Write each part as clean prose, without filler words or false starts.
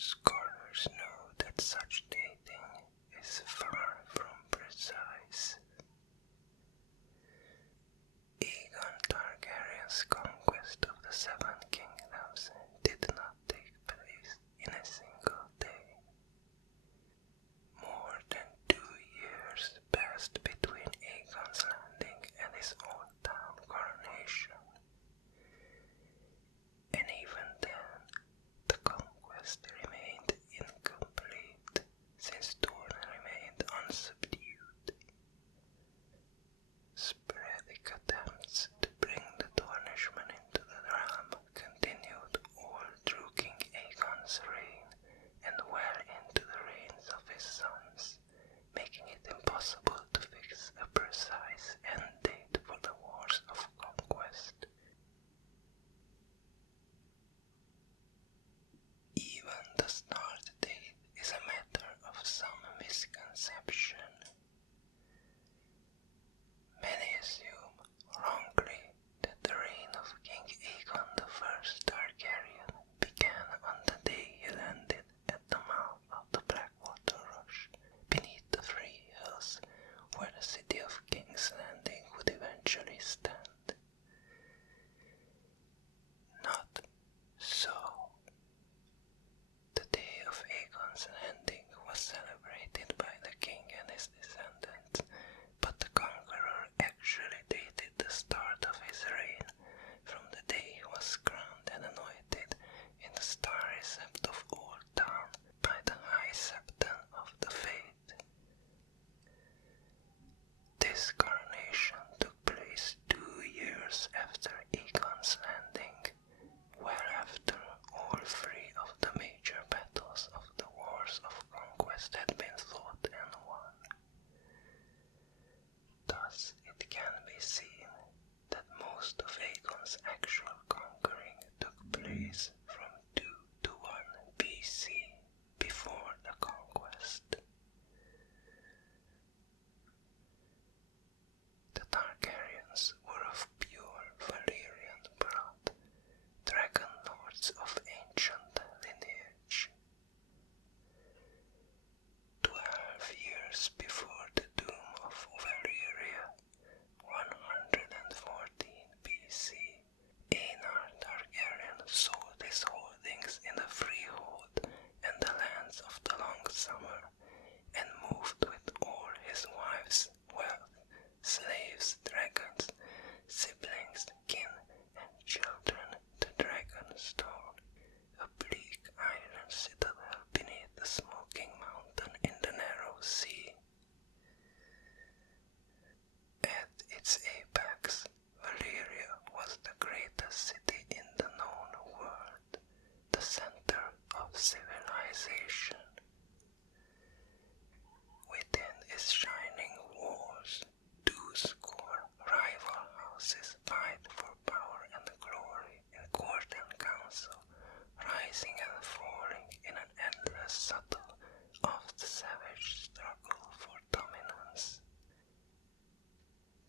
Scholars know that such dating is far from precise. Aegon Targaryen's conquest of the Seven Kingdoms did not take place in a single day. More than 2 years passed between Aegon's landing and his old town coronation. And even then, the conquest remained incomplete, since Dorne remained unsubdued. Sporadic attempts to bring the Dornishmen into the realm continued all through King Aegon's reign and well into the reigns of his sons, making it impossible to fix a precise end date for the wars of conquest. Even the start date is a matter of some misconception. Many assume, wrongly, that the reign of King Aegon I Targaryen began on the day he landed at the mouth of the Blackwater Rush, beneath the Free Hills, where the city of King's Landing would eventually stand. Not so. The day of Aegon's landing was celebrated by the king and his descendants, but the conqueror actually dated the start of his reign from the day he was crowned and anointed in the starry sept of Old Town by the High Septon of the Faith. This coronation took place 2 years after Aegon's landing, well after all 3 of the major battles of the wars of conquest had been fought and won. Thus it can be seen that most of Aegon's actual conquering took place from 2 to 1 BC, before the conquest. The Targaryens were of pure Valyrian blood, dragon lords of ancient lineage. 12 years before the doom of Valyria, 114 BC, Aenar Targaryen sold his holdings in the freehold and the lands of the Long Summer, and moved with all his wives' wealth, slaves, dragons, siblings, kin, and children to Dragonstone, a bleak iron citadel beneath the smoking mountain in the narrow sea. At its apex, Valyria was the greatest city in the known world, the center of civilization. Within its shining walls, 2 rival houses fight for power and glory in court and council, rising and falling in an endless subtle, oft-savage struggle for dominance.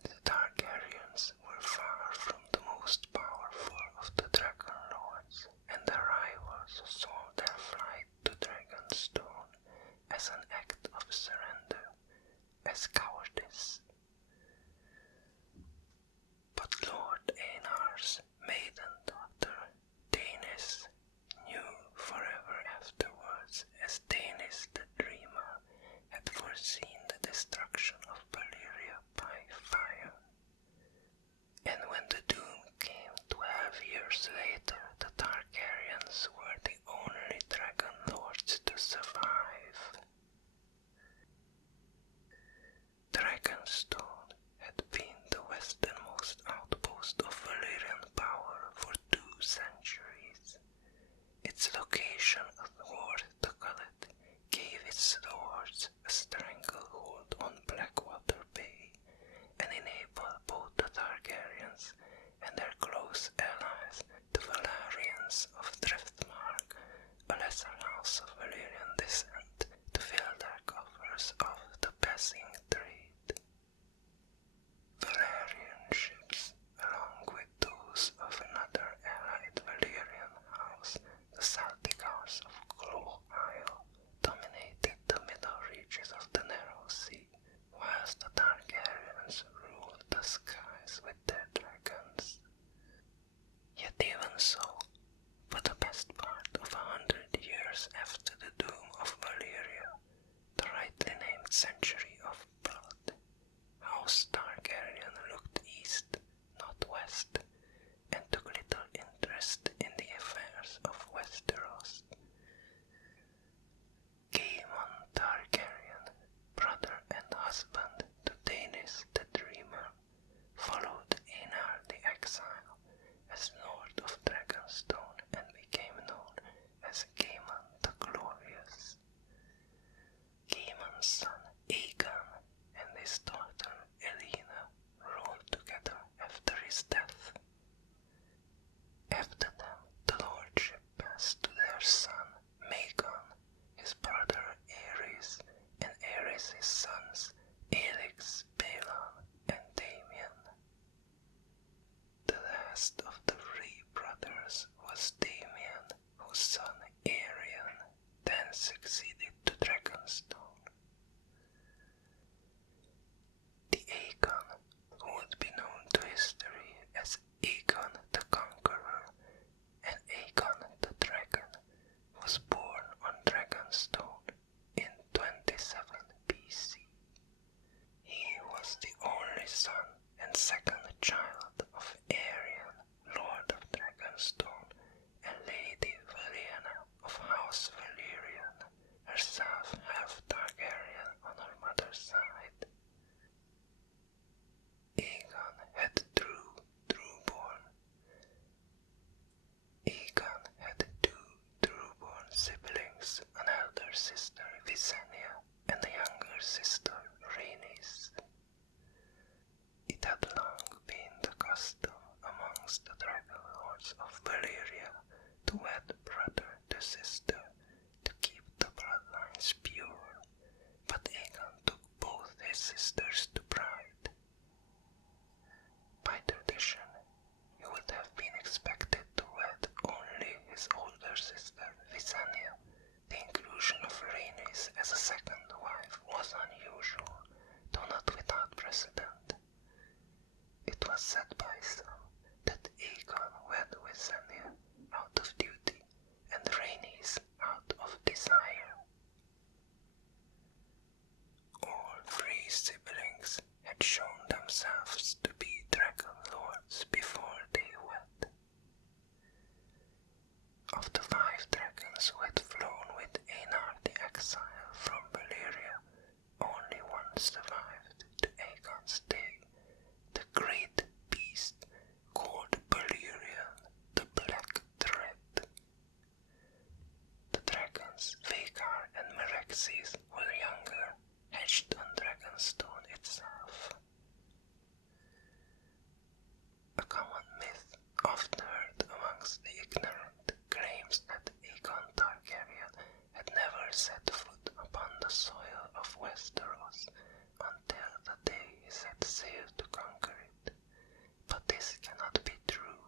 The Targaryens were far from the most powerful of the Dragon Lords, and their rivals saw their flight to Dragonstone as an act of surrender, as cowardice. But Lord Aenar's maiden daughter, Daenerys, knew forever afterwards as Daenerys the Dreamer, had foreseen the destruction of Valyria by fire. And when the doom came 12 years later, the Targaryens were the only dragon lords to survive. Dragonstone had been the westernmost outpost of Valyrian power for 2 centuries. Its location athwart the gullet gave its lords a stranglehold on Blackwater Bay, and enabled both the Targaryens and their close allies, the Valyrians of Driftmark, a lesser house of Valyrian descent, to fill their coffers of the passing trade. Valyrian ships, along with those of another allied Valyrian house, the Celtic house of Claw, the skies with their dragons. Yet even so, for the best part of 100 years after the doom of Valyria, the rightly named Century of Blood, House Targaryen looked east, not west, and took little interest in the affairs of Westeros. Aemon Targaryen, brother and husband to Daenerys the Dreamer, followed Aenar the Exile as Lord of Dragonstone and became known as Aemon the Glorious. Aemon's son Aegon and his daughter Elena ruled together after his death. After them, the lordship passed to their son Maegor, his brother Aerys, and Aerys' sons Aelix, Balon, and Damian. The last of the three brothers was Damian, whose son Aerion then succeeded to Dragonstone. The Aegon, who would be known to history as Aegon the Conqueror and Aegon the Dragon, was born on Dragonstone in 27 BC. He was the only son and second child of Aerion, Lord of Dragonstone, and Lady Valyena of House Valyrian, herself half Targaryen on her mother's side. Aegon had two true-born siblings, an elder sister Visenya and a younger sister Rhaenys. It had long been the custom amongst the dragon lords of Valyria to wed brother to sister to keep the bloodlines pure, but Aegon took both his sisters to bride. By tradition, he would have been expected to wed only his older sister Visenya. The inclusion of Rhaenys as a second wife was unusual, though not without precedent. It was said by some that Aegon wed Visenya out of duty and Rhaenys out of desire. All three siblings had shown themselves to be dragon lords before they wed. Of the 5 dragons who had flown with Aenar the Exile from Valyria, only one survived to Aegon's day, the great beast called Valyrian the Black Dread. The dragons Vhagar and Meraxes were younger, hatched on Dragonstone itself. A common myth, often heard amongst the ignorant, claims that Aegon Targaryen had never set foot upon the soil of Westeros until the day he set sail to conquer it, but this cannot be true.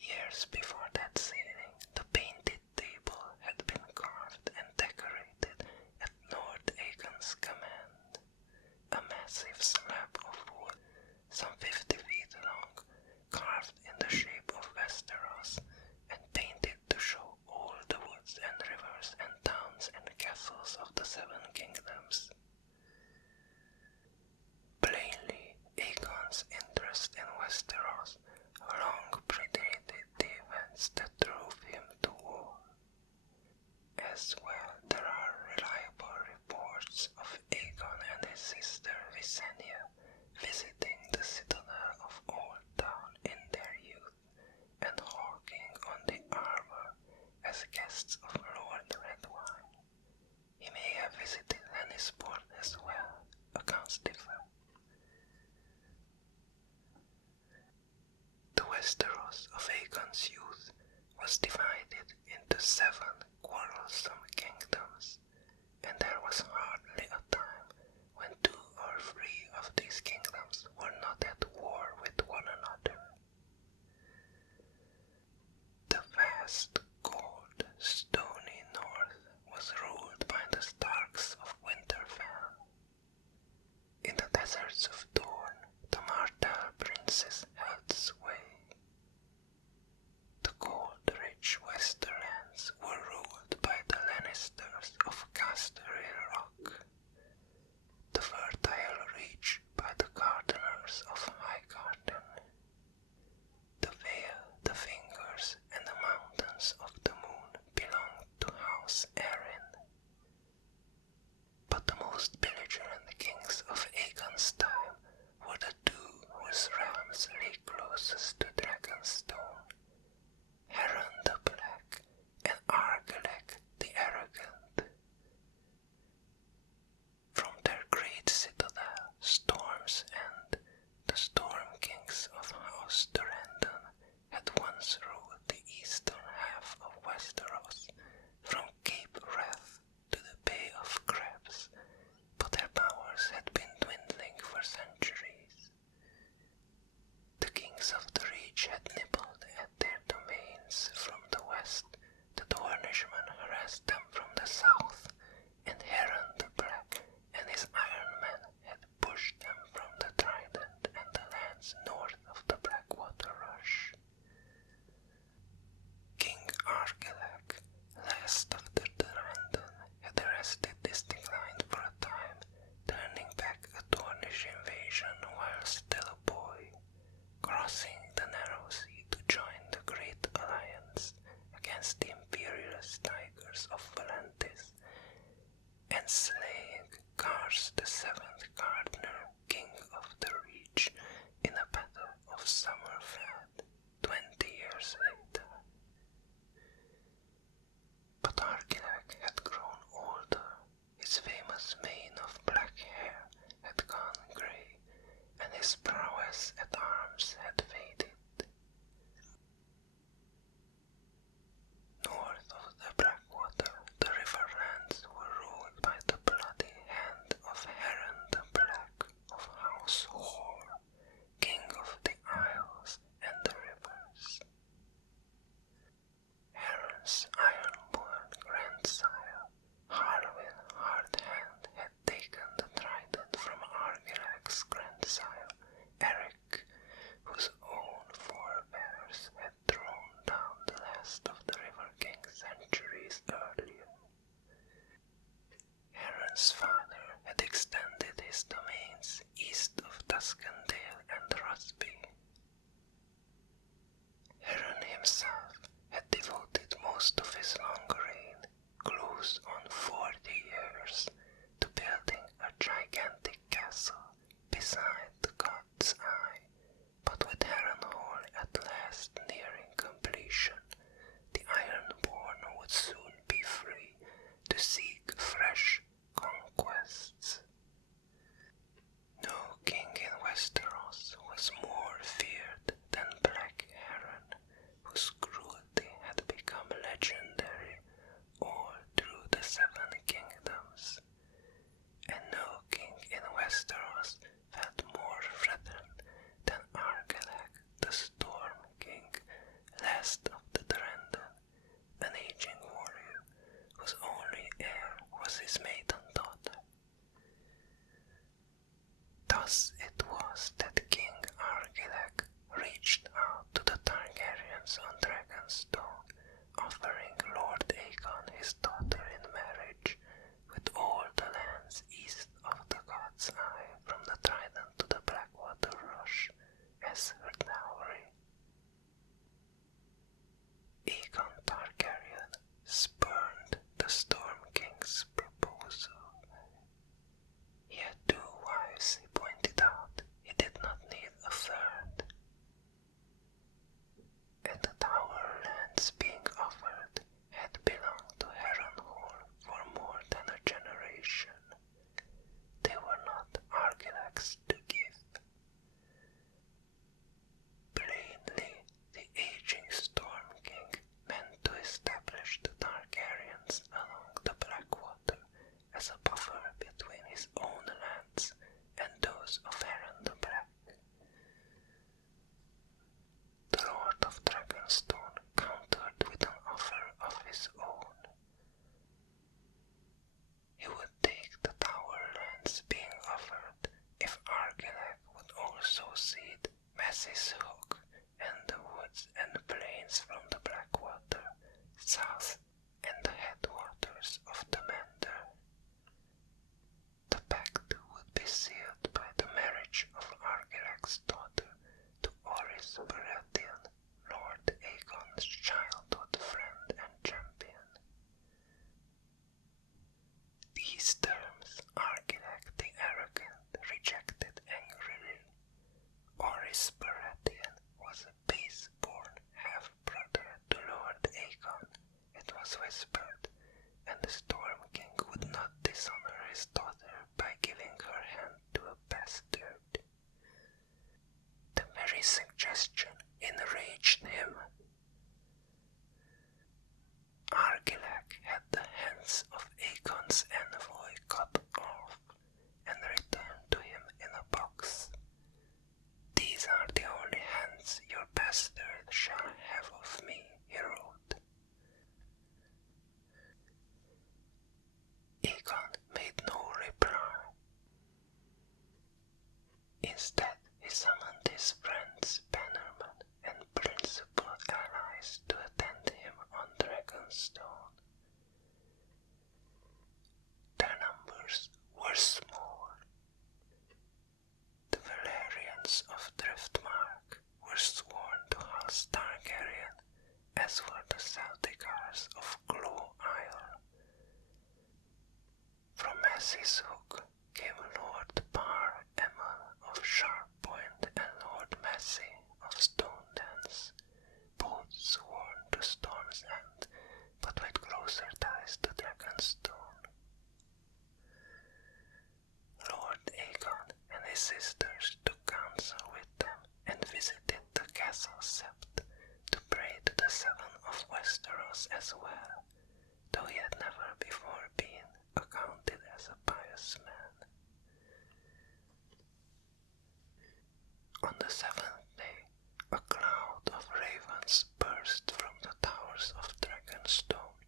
Years before that sailing, the painted table had been carved and decorated at Lord Aegon's command. A massive slab of wood, some 50 feet long, carved in the shape of Westeros, and painted to show all the woods and rivers and towns and castles of the 7 kingdoms. Plainly, Aegon's interest in Westeros long predated the events that drove him to war. As well, there are reliable reports of Aegon and his sister Visenya visiting the citadel of Old Town in their youth and hawking on the armor as guests of Lord Redwine. He may have visited Lannisport as well, accounts differ. The Westeros of Aegon's youth was divided into 7 quarrelsome kingdoms, and there was hardly a time when 2 or 3 of these kingdoms were not at war with one another. The vast, cold, stony north was ruled by the Starks of Winterfell. In the deserts of Dorne, closest to Dragonstone, Heron the Black and Argelec the Arrogant. From their great citadel, Storm's End, the Storm Kings of House Durandon had once ruled the eastern half of Westeros, from Cape Wrath to the Bay of Crabs, but their powers had been dwindling for centuries. The kings of the Reach had nibbled at their domains from the west, the Dornishmen harassed them from the south, and Heron the Black and his Iron Men had pushed them from the Trident and the lands north of the Blackwater Rush. King Argelec, last of the Durandon, had arrested this decline for a time, turning back a Dornish invasion while still a boy, crossing the Narrow Sea to join the Great Alliance against the imperialist tigers of Valentis, and slaying Kars the Seventh Gardener, king of the Reach, in a battle of Summerfeld 20 years later. But Argelec had grown older, his famous mane of black hair had gone grey, and his prowess at arms had faded. North of the Blackwater, the Riverlands were ruled by the bloody hand of Heron the Black of House Hoare, king of the Isles and the rivers. Heron's iron-born grandsire, Harwin Hardhand, had taken the trident from Argelec's grandsire, Eric, whose own forebears had thrown down the last of the River Kings centuries earlier. Heron's father had extended his domains east of Duskendale and Rusby. Heron himself had devoted most of his long reign, close on 40 years, to building a gigantic castle beside the God's Eye, but with Harrenhal at last nearing completion, the Ironborn would soon be free to seek fresh conquests. No king in Westeros was more feared than Black Heron, whose cruelty had become legend was whispered, and the Storm King would not dishonor his daughter by giving her hand to a bastard. The very suggestion enraged him. Argilac had the hands of Aegon's envoy cut off and returned to him in a box. "These are the only hands your bastard shall have of me," he wrote. Aegon made no reply. Instead, he summoned his friends Bannerman and principal allies to attend him on Dragonstone. Their numbers were small. The Valyrians of Driftmark were sworn to House Targaryen, as were the Celticars of Claw Isle. From Massey's Hook came Lord Par Aemon of Sharppoint and Lord Massey of Stonedance, both sworn to Storm's End, but with closer ties to Dragonstone. Lord Aegon and his sisters took counsel with them and visited the Castle Sept to pray to the Seven of Westeros as well, though he had never before been accounted as a pious man. On the seventh day, a cloud of ravens burst from the towers of Dragonstone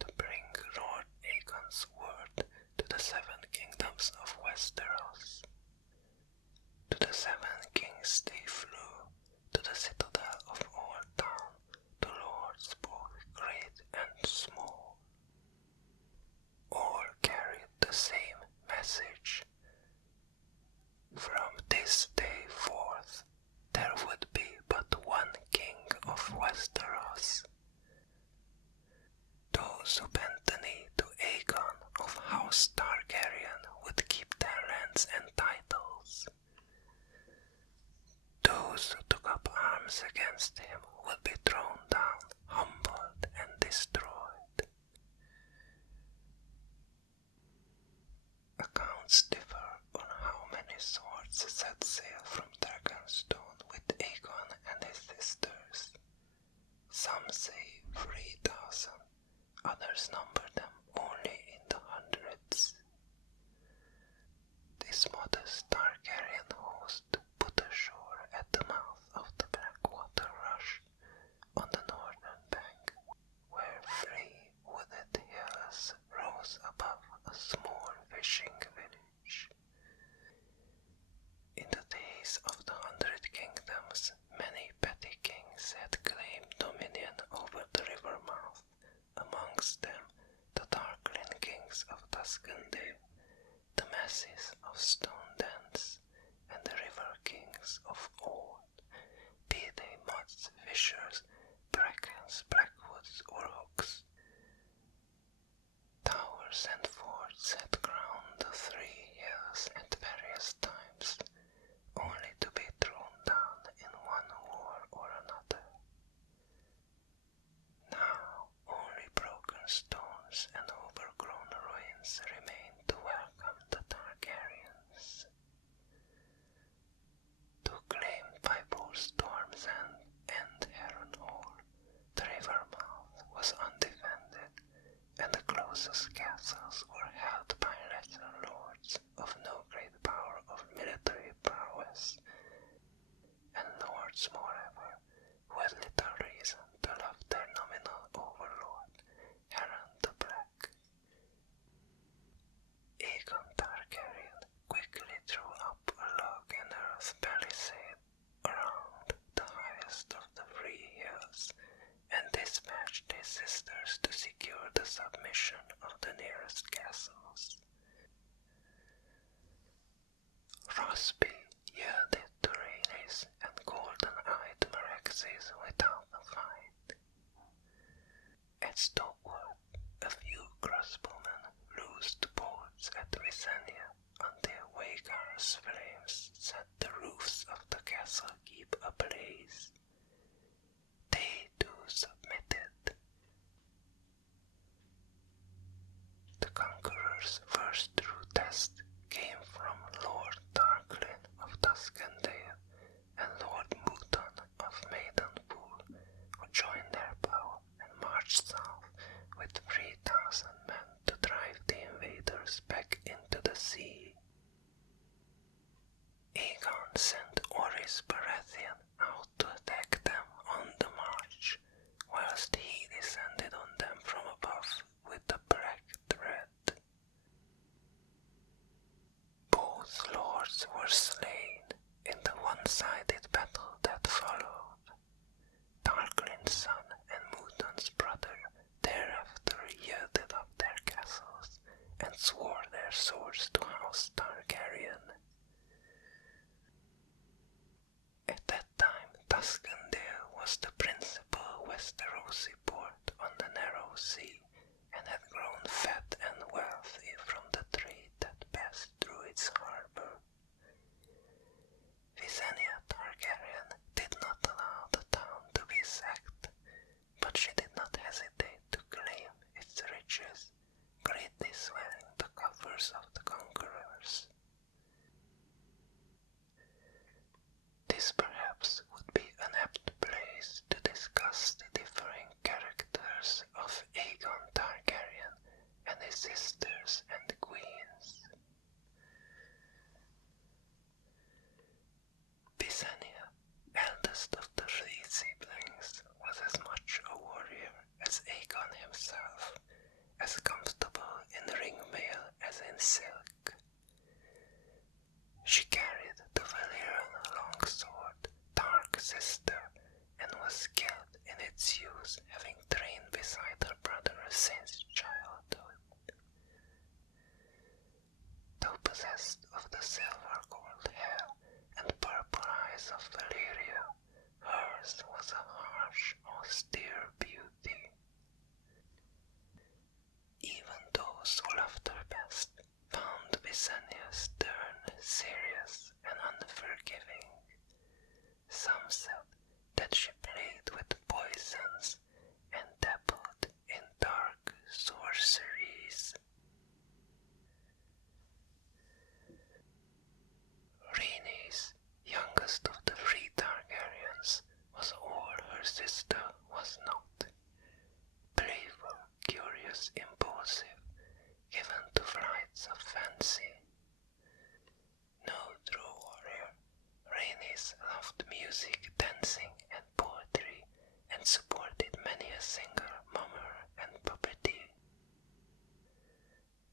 to bring Lord Aegon's word to the 7 kingdoms of Westeros. To the 7 kings they flew, to the citadel of Orthan, to lords both great and small. All carried the same message. From this day forth, there would be but one king of Westeros. Those who bent the knee to Aegon of House Targaryen would keep their lands and titles. Those who took up arms against him would be thrown down, humbled, and destroyed. Accounts differ on how many swords set sail from Dragonstone with Aegon and his sisters. Some say 3,000, others number them only in the hundreds. This modest Targaryen host put ashore at the mouth of the Blackwater Rush on the northern bank, where 3 wooded hills rose above a small fishing village. In the days of the 100 Kingdoms, many petty kings had claimed dominion over the river mouth, amongst them the Darkling kings of Duskendale, the Masses of Stonedance, and the River Kings of Old, be they mods, fishers, brackens, blackwoods, or hooks. Towers and forts had crowned the 3 hills at various times, only to be thrown down in one war or another. Now only broken stones and overgrown ruins remain to welcome the Targaryens. To claim by both Storm's End and Harrenhal, the river mouth was undefended, and the closest castles were held by lesser lords of no great power of military prowess, and lords moreover who had little reason to love their nominal overlord, Harren the Black. Aegon Targaryen quickly threw up a log and earth palisade around the highest of the 3 hills, and dispatched his sisters to secure the submission of the nearest castles. Rosby yielded to Rhaenys and golden-eyed Meraxes without a fight. At Stokewood, a few crossbowmen loosed bolts at Visenya until Rhaegar's flames set the roofs of the castle keep ablaze. They too submitted. sisters and queens. Byzania, eldest of the three siblings, was as much a warrior as Aegon himself, as comfortable in ring mail as in silk. She carried the Valyrian longsword, Dark Sister, and was skilled in its use, having trained beside her brother since childhood. Though possessed of the silver-gold hair and purple eyes of Valyria, hers was a harsh, austere beauty. Even those who loved her best found Byzania stern, serious, and unforgiving. Some said that she played with poisons and dabbled in dark sorceries. Rhaenys, youngest of the three Targaryens, was all her sister was not. Playful, curious, impulsive, given to flights of fancy. No true warrior, Rhaenys loved music, dancing, and poetry, and supported many a singer, mummer, and puppeteer.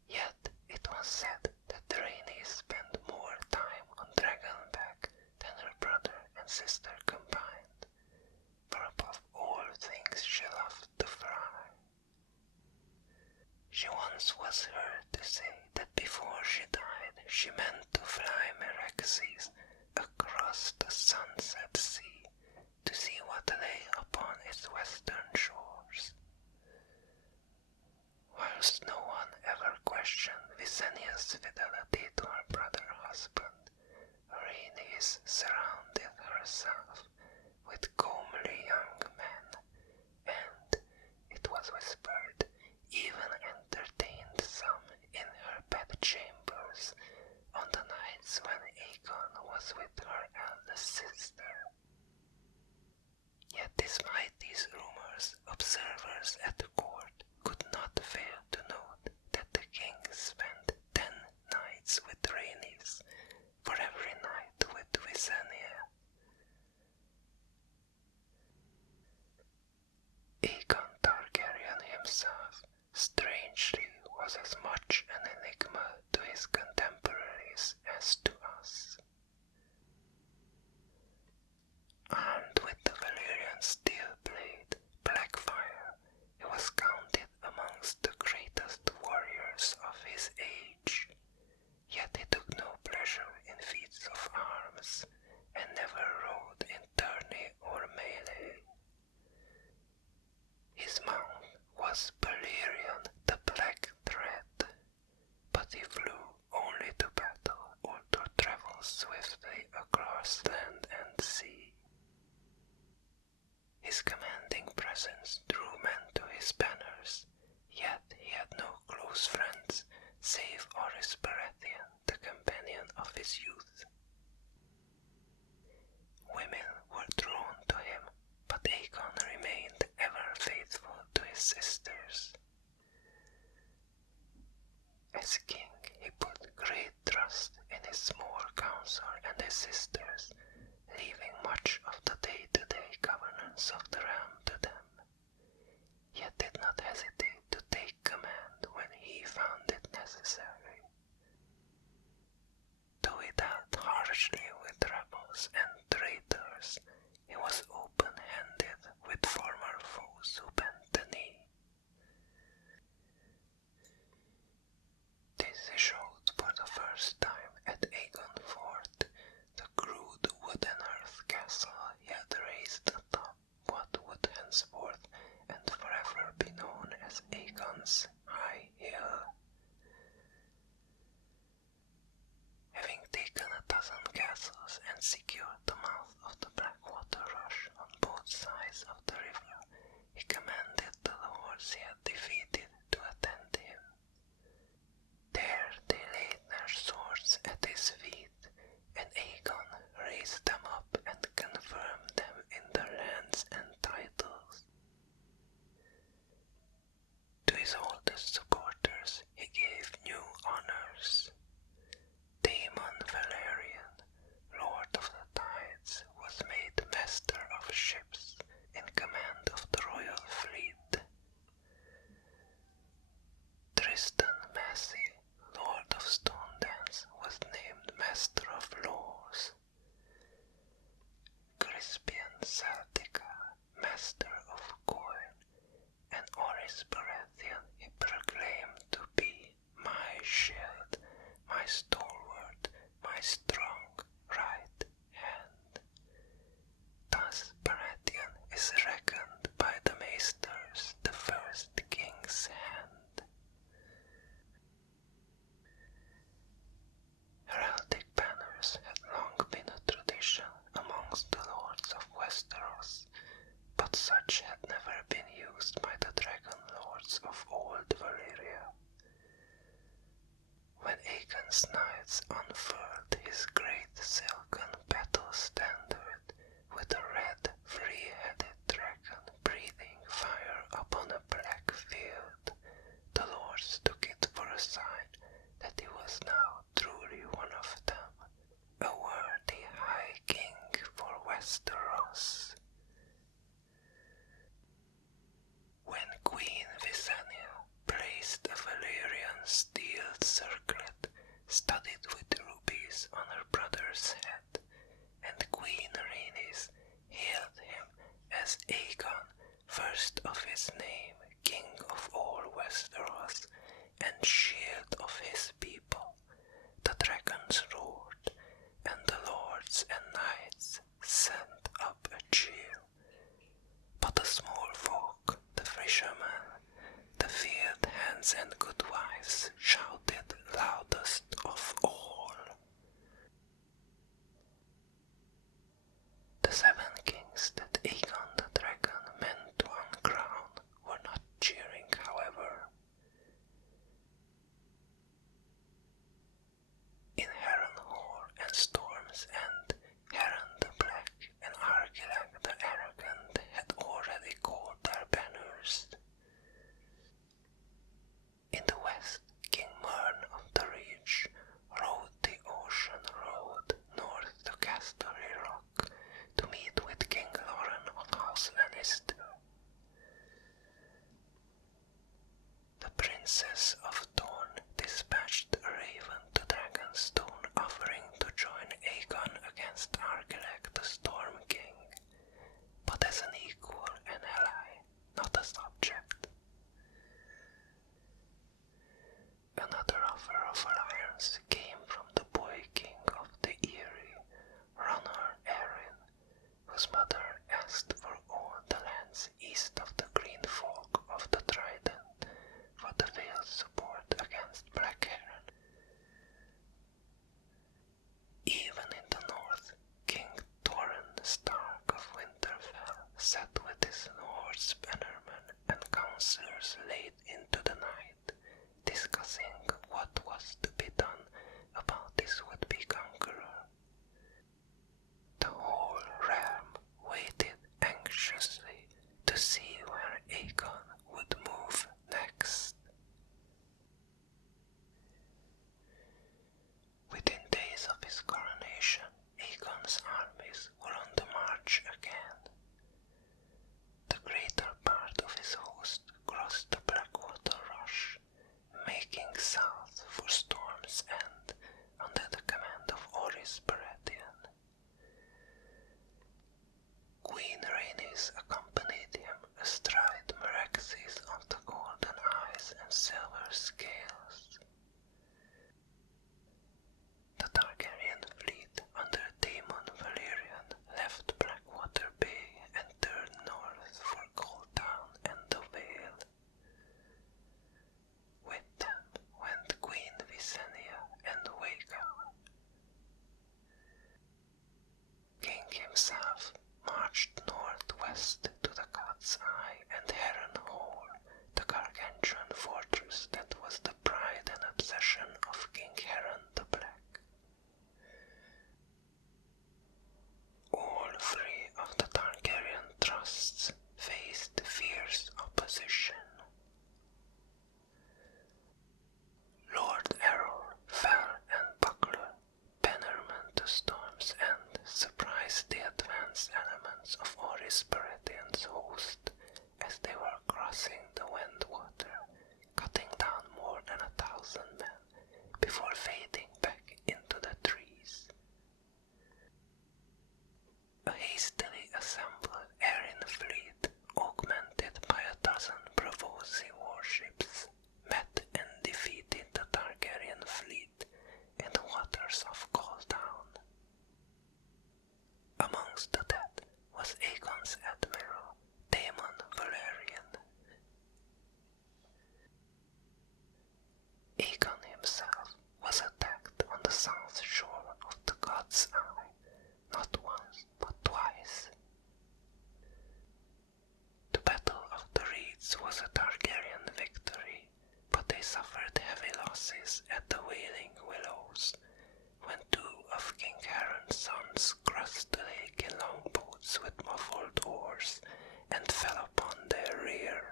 Yet it was said that Rhaenys spent more time on Dragonback than her brother and sister combined, for above all things she loved to fly. She once was heard to say that before she died she meant to fly Meraxes across the sunset sea to see what lay upon its western shores. Whilst no one ever questioned Visenia's fidelity to her brother-husband, Rhaenys surrounded herself with comely young men, and, it was whispered, even entertained some in her bedchambers on the nights when Aegon was with her eldest sister. Yet despite these rumors, observers at the court could not fail to note that the king spent 10 nights with Rhaenys, for every night with Visenya. Aegon Targaryen himself, strangely, was as much an enigma to his contemporaries as to us. Armed with the Valyrian steel blade, Blackfire, he was counted amongst the greatest warriors of his age. Yet he took no pleasure in feats of arms, and never rode in tourney or melee. His mount was Valyrian the Black Thread, but he flew only to battle or to travel swiftly across land and sea. His commanding presence drew men to his banners, yet he had no close friends save Oris Baratheon, the companion of his youth. Women were drawn to him, but Aegon remained ever faithful to his sisters. As king, he put great trust in his small council and his sisters, leaving much of the day-to-day governance of the realm to them, yet did not hesitate to take command when he found it necessary. Though he dealt harshly with rebels and traitors, he was open-handed with former foes who bent the knee. This he showed for the first time at Aegon Fort, the crude wood and earth castle he had raised atop what would henceforth and forever be known as Aegon's High Hill. Having taken 12 castles and secured the mouth of the Blackwater Rush on both sides of the river, he commanded the lords he had defeated to attend him. There they laid their swords at his feet, and Aegon raised them up and confirmed them in their lands and titles. To his oldest supporters he Tristan Massey, Lord of Stone Dance, was named Master of Laws. Crispian Celtica, Master of Coin, and Oris Baratheon he proclaimed to be my shield, my stalwart, my strong right hand. Thus Baratheon is reckoned by the Maesters the first king's hand. Heraldic banners had long been a tradition amongst the lords of Westeros, but such had never been used by the dragon lords of old Valyria. When Aegon's knights unfurled his great silken battle standard with a red three-headed dragon breathing fire upon a black field, the lords took it for a sign that he was now truly one of them, a worthy high king for Westeros. When Queen Visenya placed a Valyrian steel circlet studded with rubies on her brother's head, and Queen Rhaenys hailed him as Aegon, first of his name, king of all Westeros, and shield of his people, the dragons roared, and the lords and knights sent up a cheer. But the small folk, the fishermen, the field hands and good wives shouted loudest of all. The 7 kings that Aegon the Dragon meant to uncrown were not cheering, however. In Harrenhal and Storm's End, Harren the Black and Argilag the Arrogant had already called their banners. In the west, King Mern of the Reach rode the ocean road north to Casterly Rock to meet with King Loren of House Lannister. The Princess of Dorne dispatched a raven to Dragonstone offering to join Aegon against Argilag the Storm King, but as an equal and ally, not a subject. Another offer of alliance came from the boy king of the Eyrie, Runner Arryn, whose mother asked for all the lands east of the Green Fork of the Trident for the Vale's support against Black Heron. Even in the north, King Torrhen Stark of Winterfell sat with his Norse bannermen and councillors late into the night, discussing what was to be done about this would-be conqueror. The whole realm waited anxiously to see where Aegon would move next. Within days of his coronation, Aegon's armies were on the march again. The greater part of his host crossed the Blackwater Rush, making south for Storm's End under the command of Oris Baratheon. Queen Rhaenys accompanied him astride Meraxes of the golden eyes and silver scales. The Targaryen fleet under Daemon Valerian left Blackwater Bay and turned north for Coldtown and the Vale. With them went Queen Visenya and Waegel. King himself marched northwest to the Cat's Eye and Harrenhal, the gargantuan fortress that was the prime houses at the Wailing Willows, when two of King Heron's sons crossed the lake in longboats with muffled oars and fell upon their rear.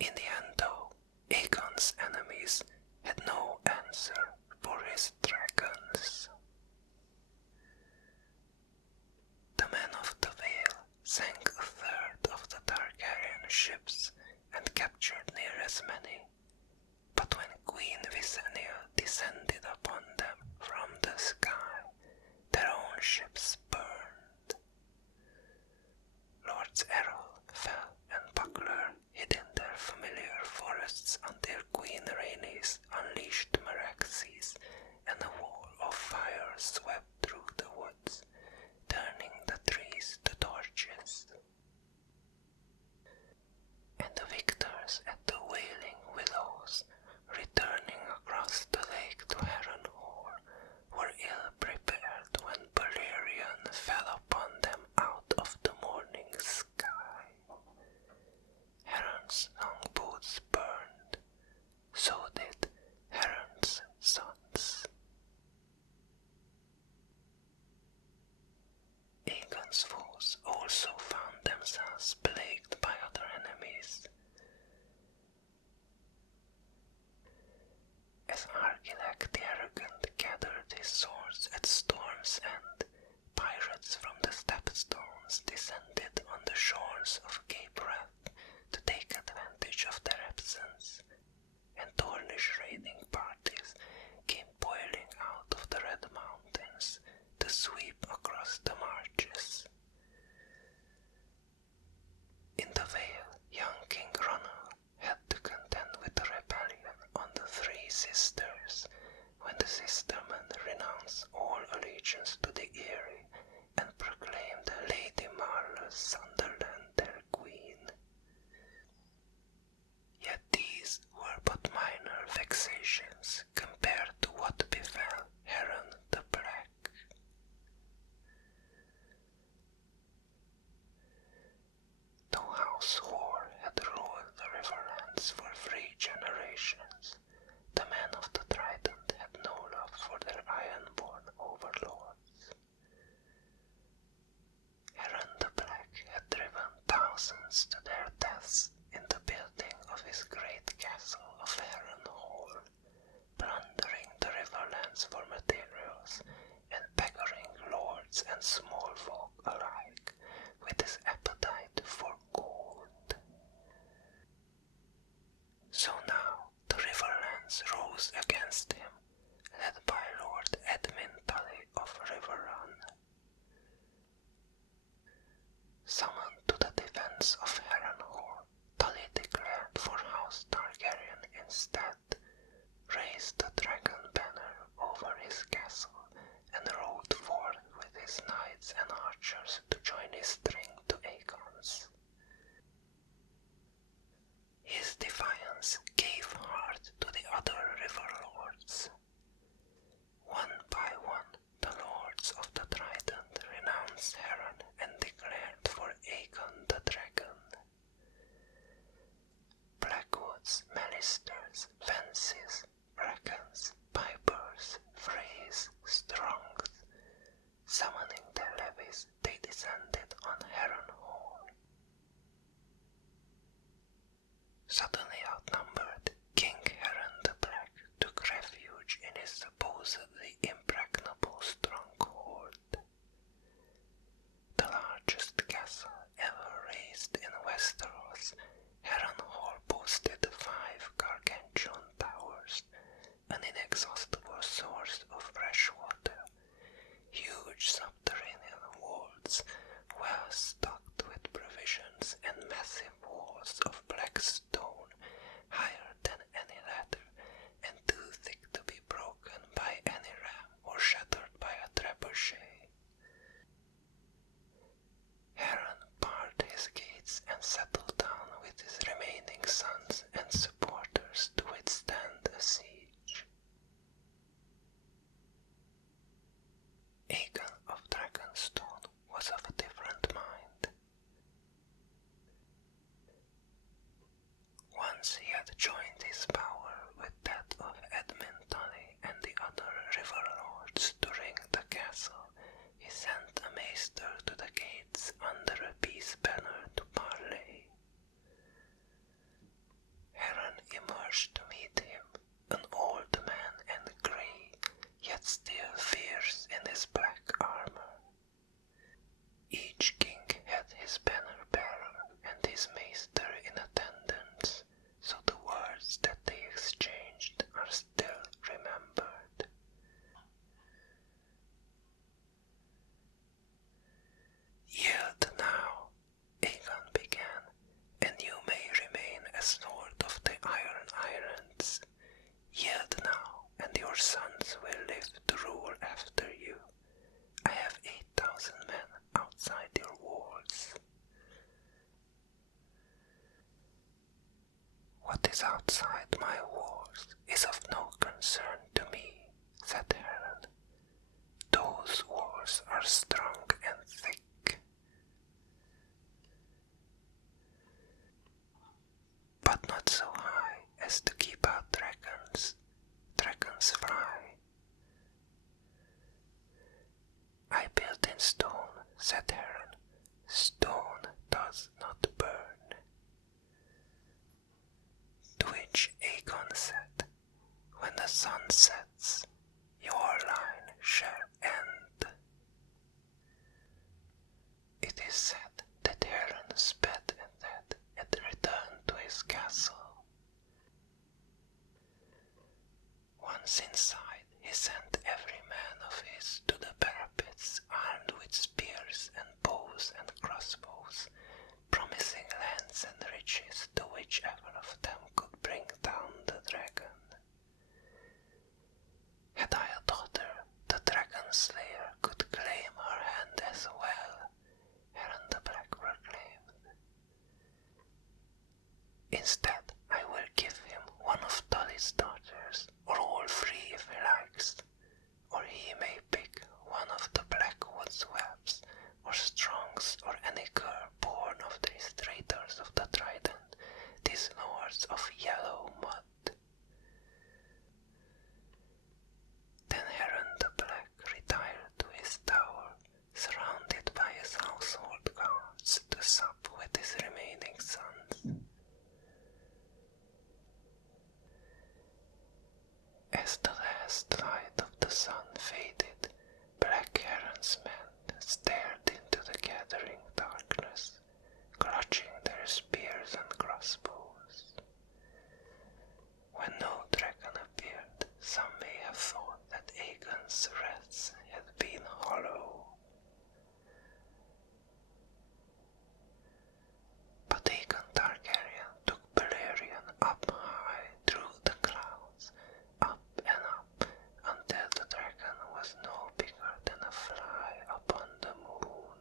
In the end, though, Aegon's enemies had no answer for his dragons. The men of the Vale sank a third of the Targaryen ships and captured near as many, but when Queen Visenya descended upon them from the sky, their own ships burned. Lords Errol, Fell, and Buckler hid in their familiar forests until Queen Rhaenys unleashed Meraxes, and a wall of fire swept through the woods, turning the trees to torches. And the victors at the Wailing Willows, returning across the lake to Harrenhal, were ill prepared when Balerion fell upon them out of the morning sky. Heron's longboats burned, so did Heron's sons. Aegon's foes also found themselves plagued by other enemies. As Argilac the Arrogant gathered his swords at Storm's End, pirates from the Stepstones descended on the shores of Cape Wrath to take advantage of their absence, and Dornish raiding parties came boiling out of the Red Mountains to sweep across the marches. In the Vale, young King Ronald had to contend with the rebellion on the Three Sisters, when the Sistermen renounced all allegiance to the Eyrie and proclaimed Lady Marla Sunderland their queen. Yet these were but minor vexations compared to what befell Heron the Black. Though House Hoare had ruled the Riverlands for 3 generations, the men of the Trident had no love for their ironborn overlords. Heron the Black had driven thousands to their deaths in the building of his great castle of Harrenhal, plundering the Riverlands for materials and beggaring lords and small folk alike with his appetite for gold. So now the Riverlands rose against him, led by Lord Edmund Tully of Riverrun. Summoned to the defense of Harrenhal, Tully declared for House Targaryen instead, raised the dragon banner over his castle, and rode forth with his knights and archers to join his string to Aegon's. His defiance gave heart to the other river lords. One by one, the lords of the Trident renounced Heron and declared for Aegon the Dragon. Blackwoods, Mallisters, Fences, Brackens, Pipers, Freys, Strongs, summoning their levies, they descended on Harrenhal. Suddenly outnumbered, King Heron the Black took refuge in his supposedly impregnable stronghold. The largest castle ever raised in Westeros, Harrenhal boasted 5 gargantuan towers, an inexhaustible source of fresh water, huge subterranean vaults well stocked with provisions, and massive walls of black stone, higher than any ladder, and too thick to be broken by any ram or shattered by a trap emerged to meet him, an old man in grey, yet still fierce in his black armor. Each king had his banner bearer and his maester in attendance, so the words that they exchanged are still remembered. Yield now, Aegon began, and you may remain as Lord of the Iron Islands. Yield now, and your sons will live to rule after you. I have 8,000 men outside your walls. What is outside my walls is of no concern to me, said Heron. Those walls are strong and thick, but not so high as to keep out dragons. Dragons fly. I built in stone, said Heron. Stone does not burn. To which Aegon said, when the sun sets, your line shall end. It is said that Heron sped ahead and returned to his castle. Once inside, he sent every man of his to the parapets armed with spears and bows and crossbows, promising lands and riches to whichever of them could bring down the dragon. Had I a daughter, the dragon slayer could claim her hand as well, Heron the Black proclaimed. Instead, I will give him one of Tully's daughters, or all three if he likes, or he may pick one of the Blackwood's webs, or Strong's, or any girl born of these traitors of the Trident, these lords of yellow mud. Then Heron the Black retired to his tower, surrounded by his household guards, to sup with his remaining sons. As the last light of the sun faded, Black Heron's men stared into the gathering darkness, clutching their spears and crossbows. When no dragon appeared, some may have thought that Aegon's threats had been hollow. But Aegon Targaryen took Balerion up high through the clouds, up and up, until the dragon was no bigger than a fly upon the moon.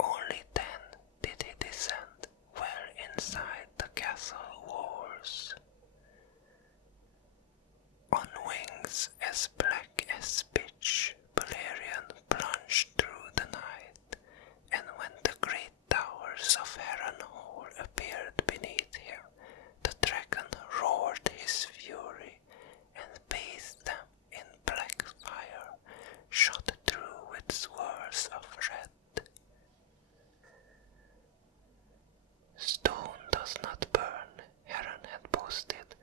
Only then did he descend well inside the castle walls. On wings as black as pitch, Balerion plunged through the night, and when the great towers of Harrenhal appeared beneath him, the dragon roared his fury and bathed them in black fire, shot through with swirls of red. Stone does not burn, Heron had boasted,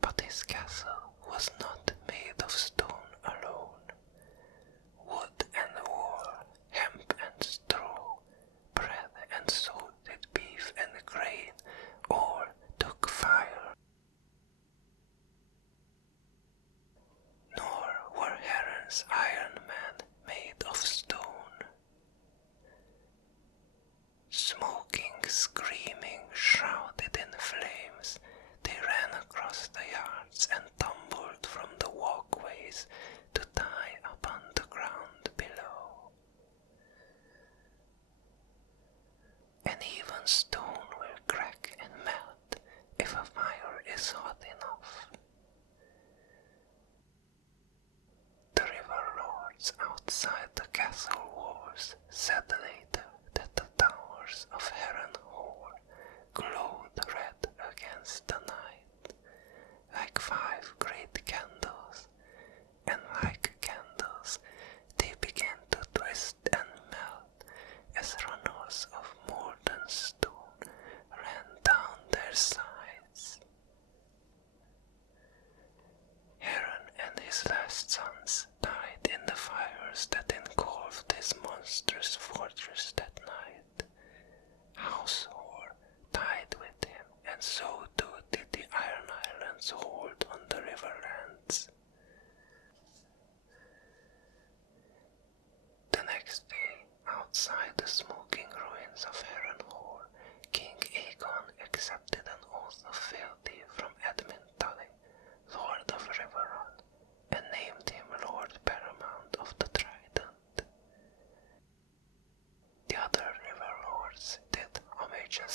but his castle was not made of stone alone. Wood and wool, hemp and straw, bread and salted beef and grain, all took fire. Nor were Heron's iron men made of stone. Smoking, screaming, shrouded in flames, they ran across the yards and tumbled from the walkways to die upon the ground below. And even stone will crack and melt if a fire is hot enough. The river lords outside the castle walls said later that the towers of Harrenhal glowed red against the night, like 5 great candles, and like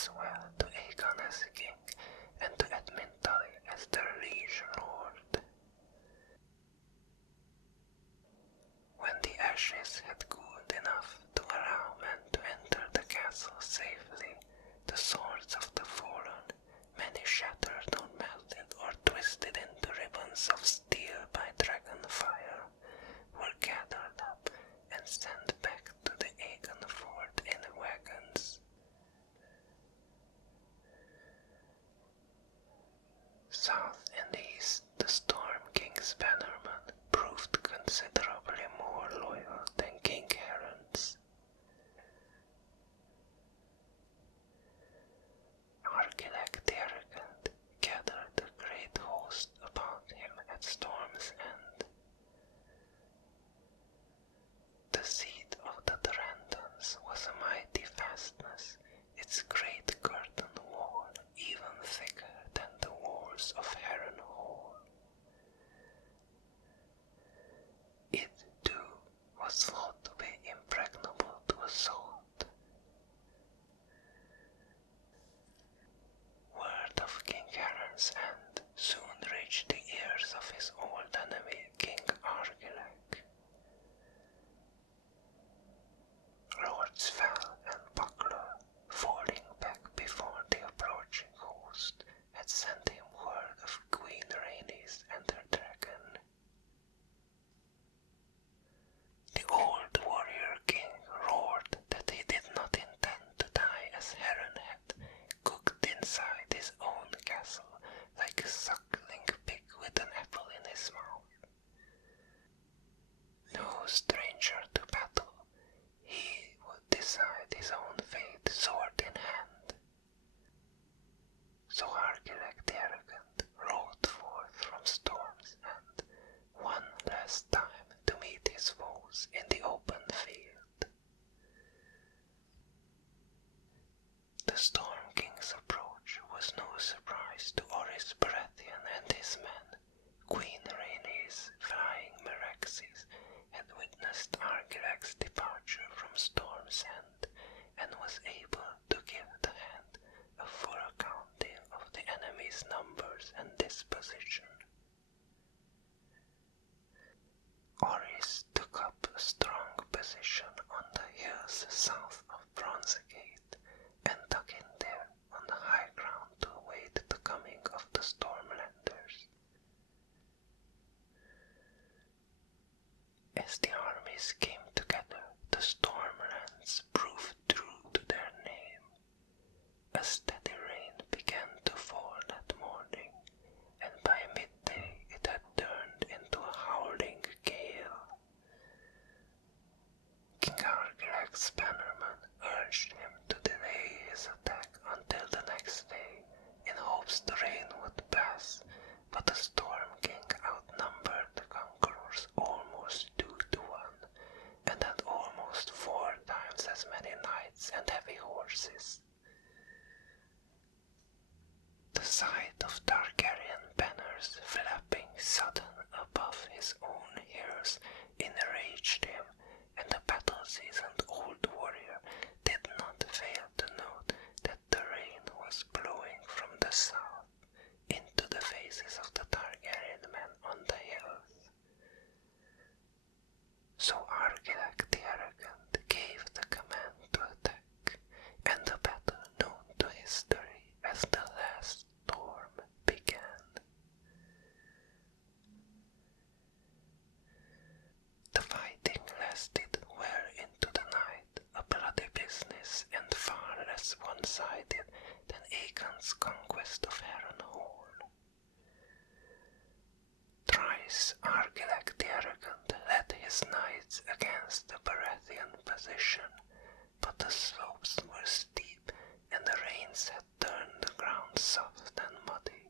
as well to Aegon as king and to Edmund Tully as their liege lord. When the ashes had cooled enough to allow men to enter the castle safely, the swords of the fallen, many shattered or melted or twisted into ribbons of steel by dragon fire, were gathered up and sent back to the Aegon fort in wagons. South and east, the Storm King's bannermen proved considerably more loyal than King Heron's. Argilac the Arrogant gathered a great host about him at Storm's End. The seat of the Durrandons was a mighty fastness, its great curtain wall even thicker than the walls of Heron Hall. It, too, was thought to be impregnable to assault. Word of King Heron's End soon reached the ears of his old enemy, King Argilac. Lords fell and Buckler, falling back before the approaching host, had sent him word of Queen Rhaenys and her dragon. The old warrior king roared that he did not intend to die as Heron had, cooked inside his own castle like a suckling pig with an apple in his mouth. No stranger to battle, he would decide his own fate sword in hand. So Argilac the Arrogant rode forth from Storm's End one last time to meet his foes in the open field. The Storm King's approach was no surprise to Orys Baratheon and his men. Queen Rhaenys, flying Meraxes, had witnessed Argilac's departure from Storm's End and was able to give the hand a full accounting of the enemy's numbers and disposition. Orys took up a strong position on the hills south of Bronzegate and dug in there on the high ground to await the coming of the Stormlanders. As the armies came together, the Stormlands proved true to their name. A steady rain began to fall that morning, and by midday it had turned into a howling gale. King Argilac's bannermen urged him to delay his attack until the next day, in hopes the rain would pass, but the Storm King outnumbered the conquerors almost 2-1, and had almost 4 times as many knights and heavy horses. The sight of Targaryen banners flapping sudden above his own ears enraged him, and the battle-seasoned old warrior did not fail to note that the rain was blowing from the south into the faces of the Targaryen men on the hills. So Argilac the Arrogant gave the command to attack, and the battle known to history as the Last Storm began. The fighting lasted well into the night, a bloody business and far less one-sided than Aegon's conquest of Heron Hall. Thrice Argilac the Arrogant led his knights against the Baratheon position, but the slopes were steep and the rains had turned the ground soft and muddy,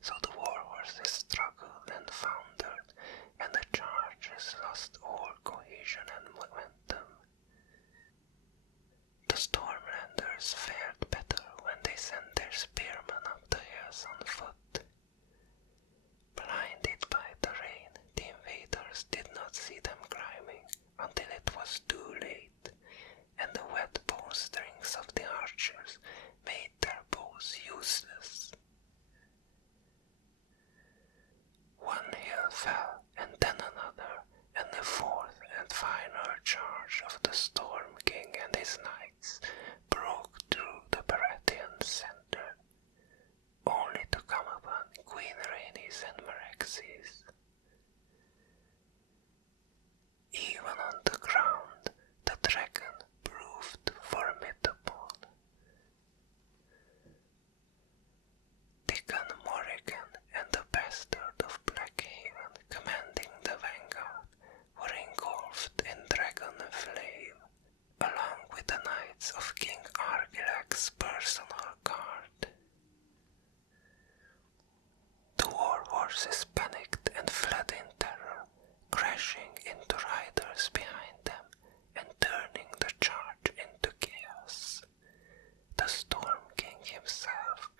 so the warhorses struggled and foundered, and the charges lost all cohesion and momentum. The Stormlanders fared better when they sent their spearmen up the hills on foot. Blinded by the rain, the invaders did not see them climbing until it was too late, and the wet bowstrings of the archers horses panicked and fled in terror, crashing into riders behind them and turning the charge into chaos. The Storm King himself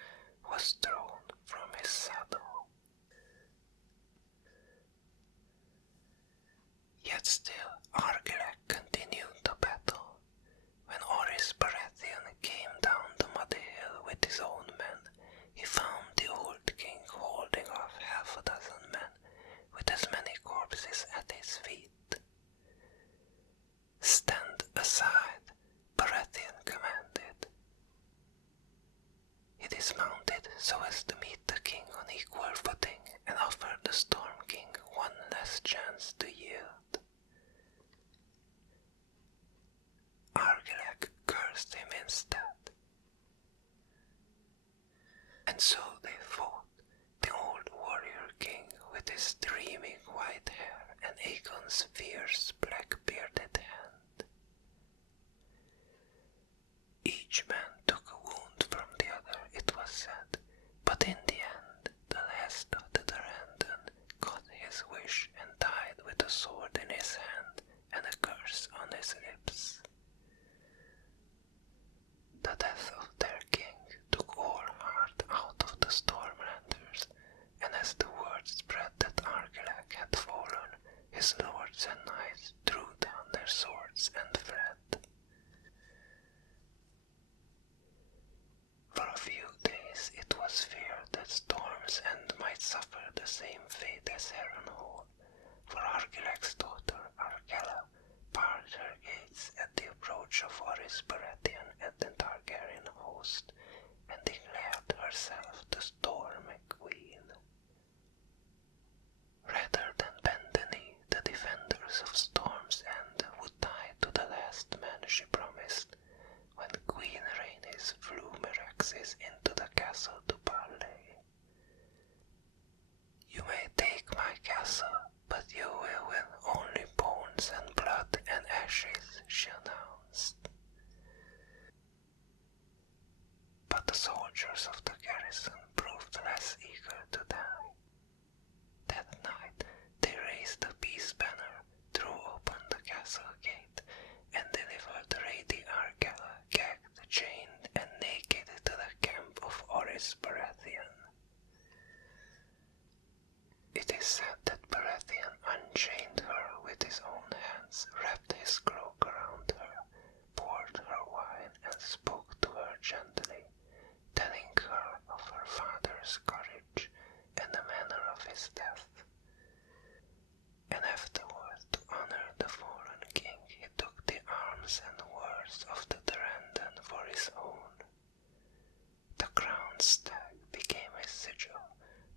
was thrown from his saddle. Yet still Argilac continued the battle. When Oris Baratheon came down the muddy hill with his own men, he found the old king holding off half a dozen men with as many corpses at his feet. "Stand aside," Baratheon commanded. He dismounted so as to meet the king on equal footing and offered the Storm King one last chance to yield. Argilac cursed him instead. And so they fought, the old warrior king with his streaming white hair and Aegon's fierce black-bearded hand. Each man took a wound from the other, it was said, but in the end the last of the Durrandon got his wish and died with a sword in his hand and a curse on his lips. The death of their king took all heart out of the Stormlanders, and as the word spread that Argilac had fallen, his lords and knights threw down their swords and fled. For a few days it was feared that Storm's End might suffer the same fate as Harrenhal, for Argilac's daughter Argella barred her gates at the approach of Oris Baratheon and the Targaryen host, and declared herself the Storm Queen. Rather than bend the knee, the defenders of Storm's End would die to the last man she promised, when Queen Rhaenys flew Meraxes into the castle to parley. "You may take my castle, but you will win only bones and blood and ashes," she announced. But the soldiers of the garrison proved less eager to die. That night they raised the peace banner, threw open the castle gate, and delivered Lady Argella gagged, chained, and naked to the camp of Oris Baratheon. It is said that Baratheon unchained her with his own hands, wrapped his cloak around her, poured her wine, and spoke to her gently, telling her of her father's courage and the manner of his death. And afterward, to honor the fallen king, he took the arms and words of the Durrandon for his own. The crowned stag became his sigil,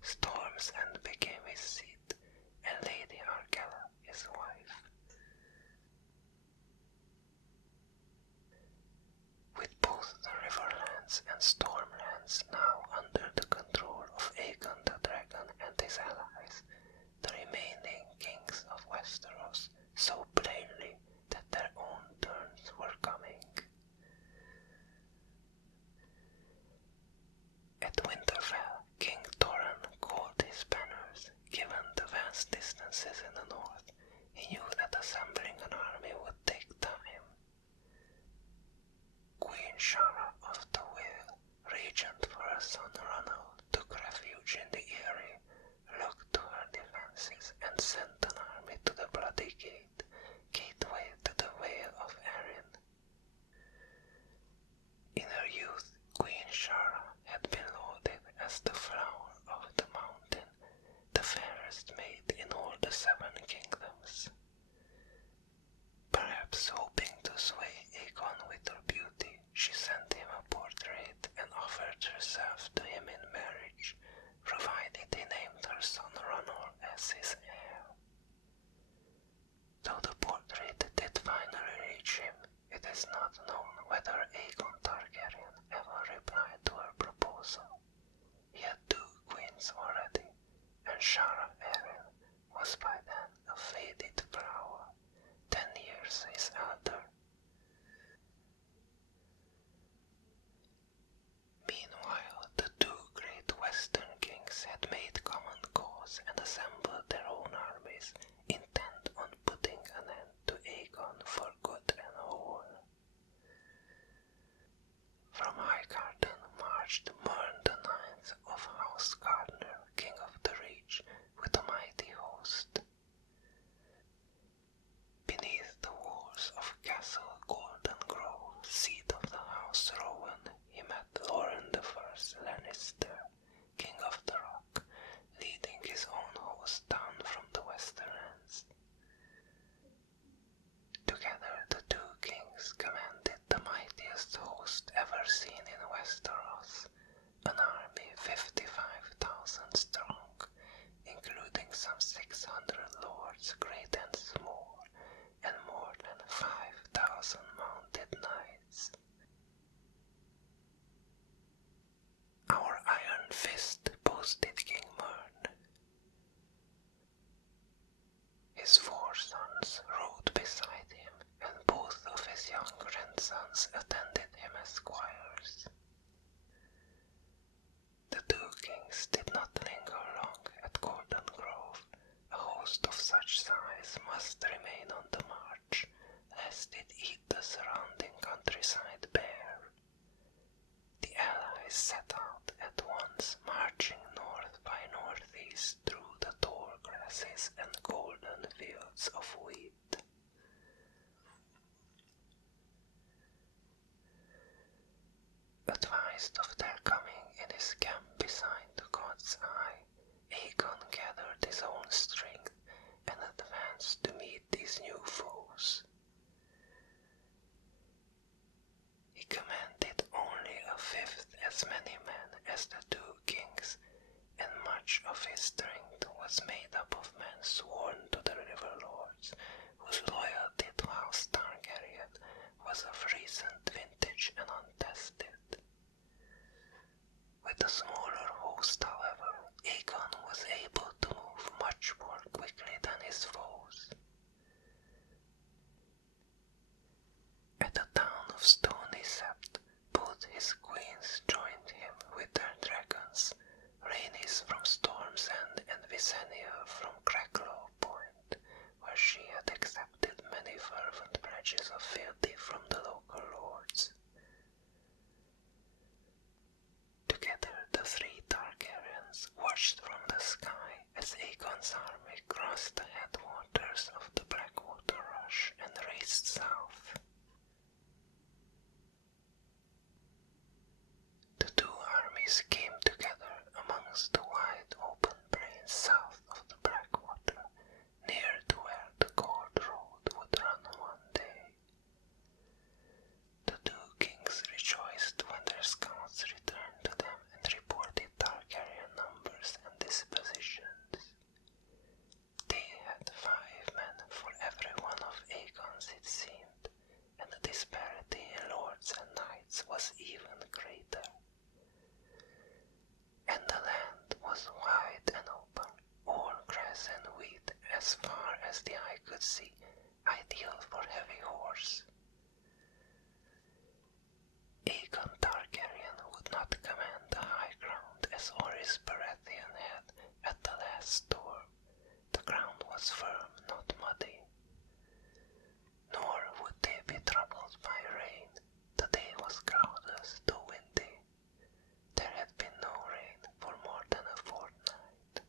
Storm's End became his seat, and Lady Argella his wife. With both the Riverlands and Stormlands now under the control of Aegon the Dragon and his allies, the remaining kings of Westeros saw plainly that their own turns were coming. At Winterfell, King Torrhen called his banners. Given the vast distances in the north, he knew that assembling an army would take time. Queen Shara of the Whale, regent for her son Ronald, took refuge in the Eyrie, looked to her defenses, and sent an army to the Bloody Gate, gateway to the Vale of Arryn. In her youth, Queen Shara had been lauded boasted King Mern. His 4 sons rode beside him, and both of his young grandsons attended him as squires. The 2 kings did not linger long at Gordon Grove. A host of such size must remain on the march, lest it eat the surrounding countryside bare. The allies set out at once, marching north by northeast through the tall grasses and golden fields of wheat. Advised of their coming in his camp beside the god's eye, Aegon gathered his own strength and advanced to meet these new foes. He commanded only a 5th as many men as the 2 kings, and much of his strength was made up of men sworn to the river lords, whose loyalty to House Targaryen was of recent vintage and untested. With a smaller host, however, Aegon was able to move much more quickly than his foes. At the town of Stony Sept, both his queens joined him with their dragons, Rhaenys from Storm's End and Visenya from Cracklow Point, where she had accepted many fervent pledges of fealty from the local lords. Together the 3 Targaryens watched from the sky as Aegon's army crossed the headwaters of the Blackwater Rush and raced south. The 2 armies came together amongst the wide open plains south of the Blackwater, near to where the Cold Road would run one day. The 2 kings rejoiced when their scouts returned to them and reported Targaryen numbers and dispositions. They had 5 men for every one of Aegon's, it seemed, and the disparity in lords and knights was even greater. And the land was wide and open, all grass and wheat as far as the eye could see, ideal for heavy horse. Aegon Targaryen would not command the high ground as Orys Baratheon had at the last storm. The ground was firm, not muddy. Nor would they be troubled by rain. The day was cloudless, though windy. There had been no rain for more than a fortnight.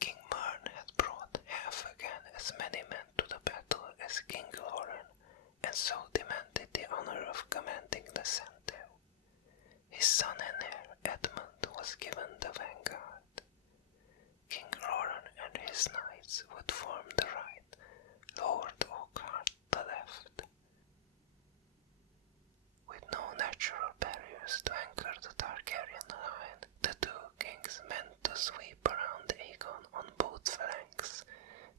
King Mern had brought half again as many men to the battle as King Loren, and so demanded the honor of commanding the center. His son and heir Edmund was given the vanguard. King Loren and his knights would form the right, Lord Oakheart the left. With no natural barriers to anchor the Targaryen line, the 2 kings meant to sweep around Aegon on both flanks,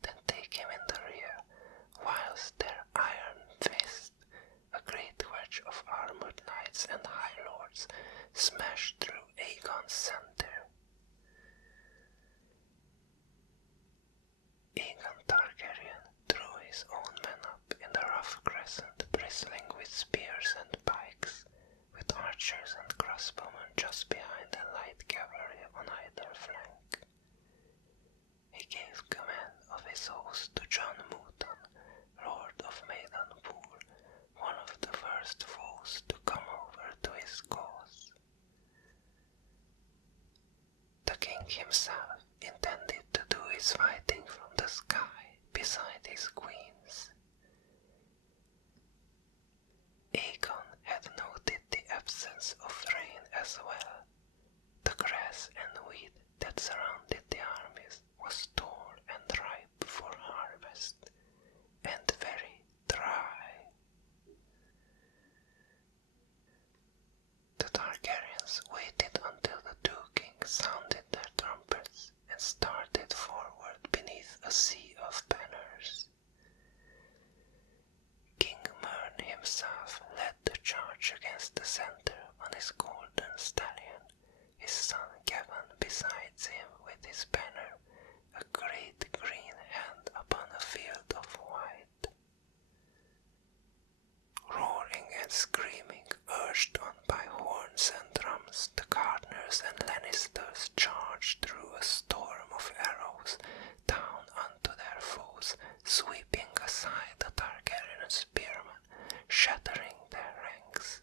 then take him in the rear, whilst their iron fist, a great wedge of armored knights and high lords, smashed through Aegon's center. Aegon Targaryen drew his own men up in the rough crescent, bristling with spears and pikes, with archers and crossbowmen just behind and light cavalry on either flank. He gave command of his host to John Mooton, Lord of Maidenpool, one of the first foes to come over to his cause. The king himself intended to do his fighting from the sky beside his queens. Aegon had noted the absence of rain as well. The grass and wheat that surrounded the armies was tall and ripe for harvest, and very dry. The Targaryens waited until the 2 kings sounded their trumpets and started forward beneath a sea of banners. King Mern himself led the charge against the center on on his golden stallion, his son Kevin besides him with his banner, a great green hand upon a field of white. Roaring and screaming, urged on by horns and drums, the Gardners and Lannisters charged through a storm of arrows down unto their foes, sweeping aside the Targaryen spearmen, shattering their ranks.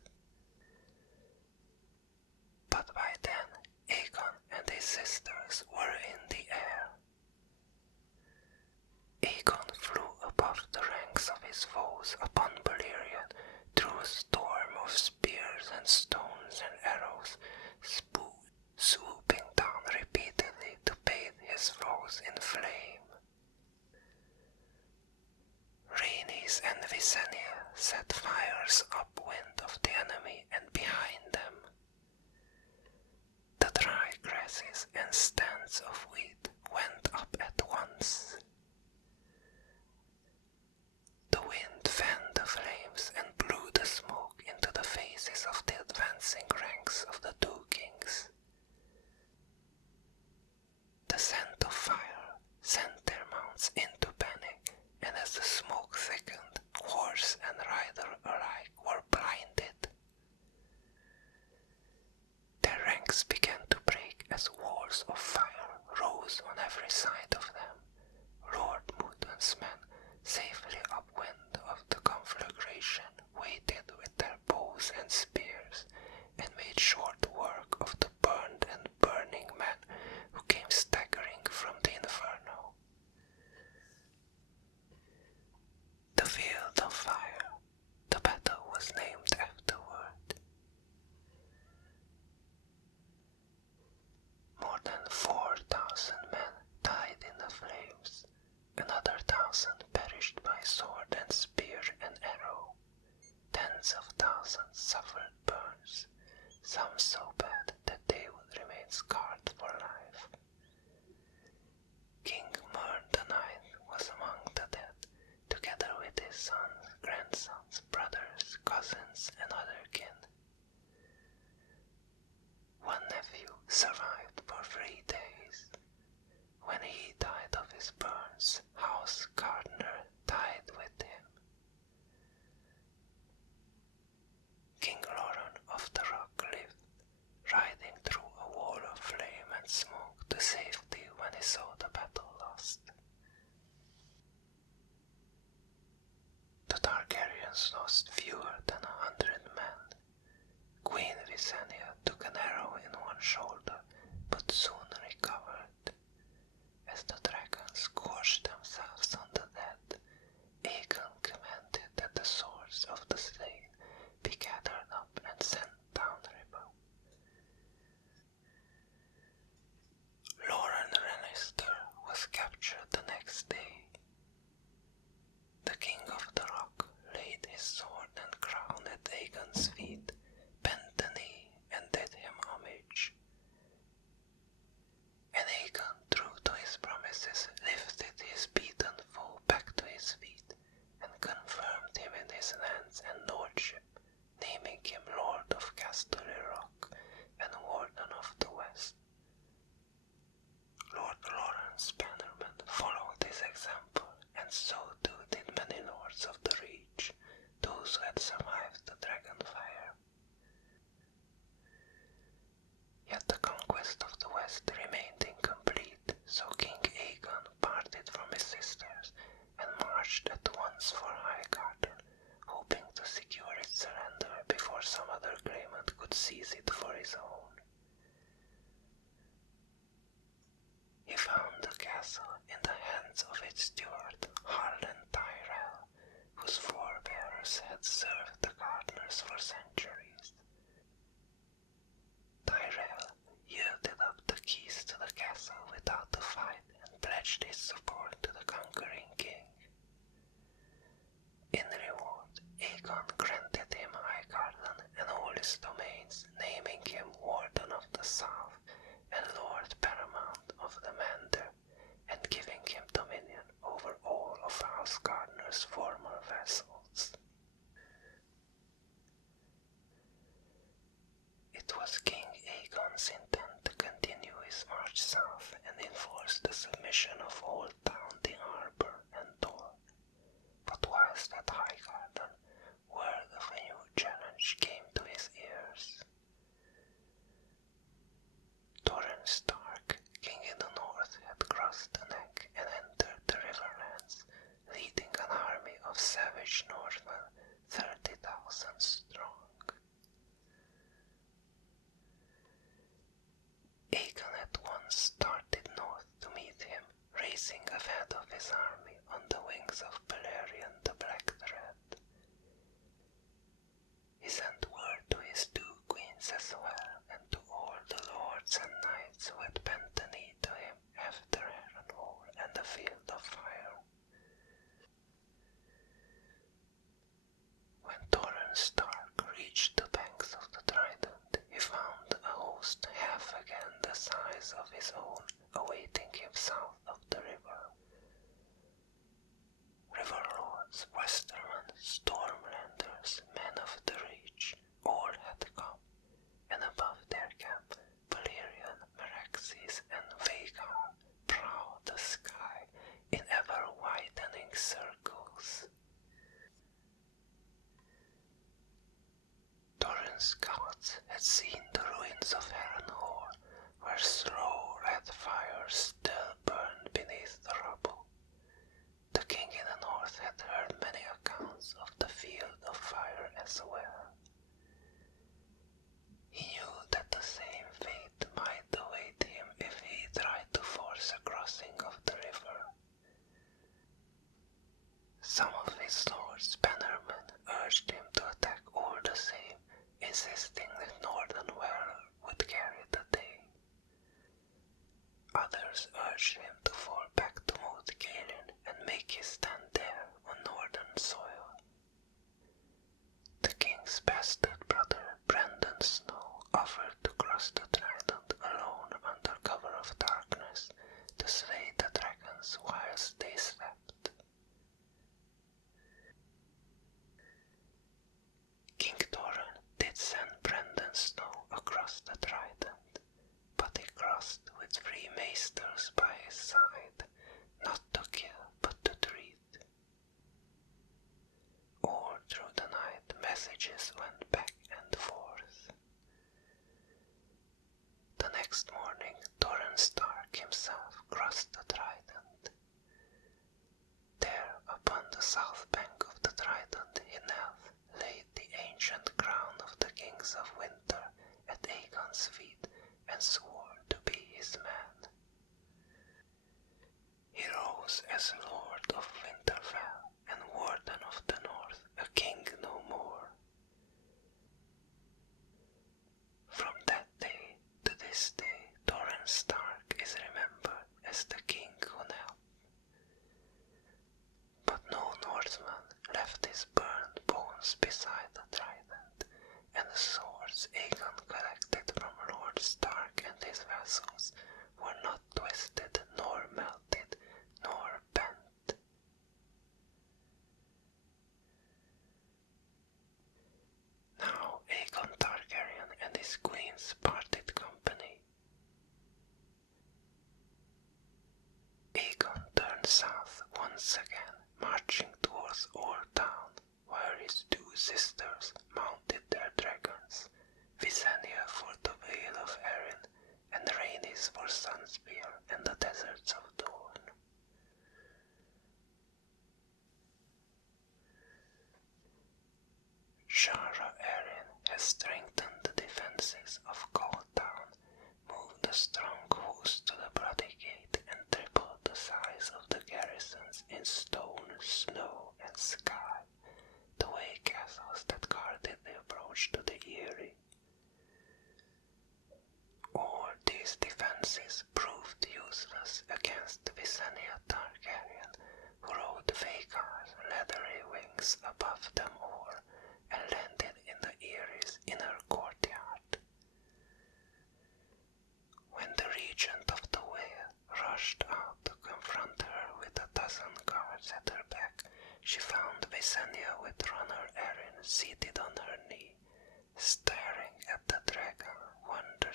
But by then Aegon and his sisters were in the air. Aegon flew above the ranks of his foes upon Balerion through a storm of spears and stones and arrows, swooping down repeatedly to bathe his foes in flame. Rhaenys and Visenya set fires upwind of the enemy and behind them. The dry grasses and stands of wheat went up at once. The wind fanned the flames and blew the smoke into the faces of the advancing ranks of the two kings. The scent of fire sent their mounts into panic, and as the smoke thickened, horse and rider alike were blinded. Their ranks began to break as walls of fire rose on every side of them. Lord Muden's men, safely upwind of the conflagration, waited with their bows and spears, and made short work of the burned and burning men who came staggering from the inferno. The field of fire, the battle was named afterward. More than 4,000 men died in the flames. Another 1,000 perished by sword and spear and arrow. Tens of thousands suffered burns, some so bad that they would remain scarred for life. King Mern the Ninth was among the dead, together with his sons, grandsons, brothers, cousins, and other kin. One nephew survived for 3 days. When he died of his burns, House Gardner died with him. King Loren of the Rock lived, riding through a wall of flame and smoke to safety when he saw the battle lost. The Targaryens lost fewer than 100 men. Queen Visenya took an arrow in one shoulder, but soon recovered. As the dragons gorged themselves on the dead, Aegon commanded that the swords of the slain be gathered up and sent downriver. Loren Lannister was captured the next day. The King of the Rock laid his sword and crown at Aegon's feet, bent the knee, and did him homage. And Aegon, true to his promises, lifted his beaten foe back to his feet, and confirmed him in his lands and lordship, naming him Lord of Casterly Rock and Warden of the West. Lord Loren's bannermen followed his example, and so too did many lords of the Reach, those who had survived the dragon fire. Yet the conquest of the West remained incomplete, so King Aegon parted from his sisters and marched at once for Highgarden, hoping to secure its surrender before some other claimant could seize it for his own. He found the castle in the hands of its steward, Harlan Tyrell, whose forebears had served the Gardners for centuries. Tyrell yielded up the keys to the castle without a fight and pledged his support to the conquering king. In reward, Aegon granted him Highgarden and all his domains, naming him Warden of the South and Lord Paramount of the Mander, and giving him dominion over all of House Gardner's former vassals. It was King Aegon's intent to continue his march south and enforce the submission of Old Town, the Arbor, and Dorne. But whilst at Highgarden, word of a new challenge came to his ears. Torrhen Stark, king in the north, had crossed the neck and entered the Riverlands, leading an army of savage Northmen, 30,000 strong. Aegon at once started north to meet him, racing ahead of his army on the wings of Balerion the Black-Thread. He sent word to his 2 queens as well, and to all the lords and knights who had bent the knee to him after Harrenhal and the Field of Fire. When Torrhen Stark reached the banks of the Trident, he found a host half again the size of his own awaiting him south of the river. River lords, westermen, stormlanders, men of the Reach, all had come, and above their camp, Balerion, Meraxes, and Vhagar prowled the sky in ever-widening circles. Torrhen's scouts had seen the ruins of Harrenhal, where slow red fires still burned beneath the rubble. The king in the north had heard many accounts of the Field of Fire as well. He knew that the same fate might await him if he tried to force a crossing of the river. Some of his lord's bannermen urged him to attack all the same, insisting that Northern Valor would carry the day. Others urged him to fall back to Moat Cailin and make his stand there on northern soil. The king's bastard brother, Brandon Snow, offered to cross the Trident alone under cover of darkness to slay the dragons whilst they slept. King Torrhen did send Brandon Snow across the Trident, but he crossed with 3 maesters by his side, not to kill but to treat. All through the night messages went back and forth. The next morning Torrhen Stark himself crossed the Trident. There, upon the south bank of the Trident, he knelt, laid the ancient crown of the kings of winter at Aegon's feet, and swore to be his man. He rose as Lord of Winterfell and Warden of the North, a king no more. From that day to this day, Torrhen Stark is remembered as the king who knelt. But no Northman left his burned bones beside the Trident, and the swords Aegon collected from Lord Stark and his vassals were not twisted, nor melted, nor bent. Now Aegon Targaryen and his queens parted company. Aegon turned south once again, marching towards Old Town, where his 2 sisters mounted their dragons, Visenya for the Vale of Erin, and Rhaenys for Sunspear and the deserts of Dorne. Shara Erin has strengthened the defenses of Cold Town, moved a strong host to the Bloody Gate, and tripled the size of the garrisons in stone, snow, and sky, the way castles that guarded the approach to the Eyrie. All these defenses proved useless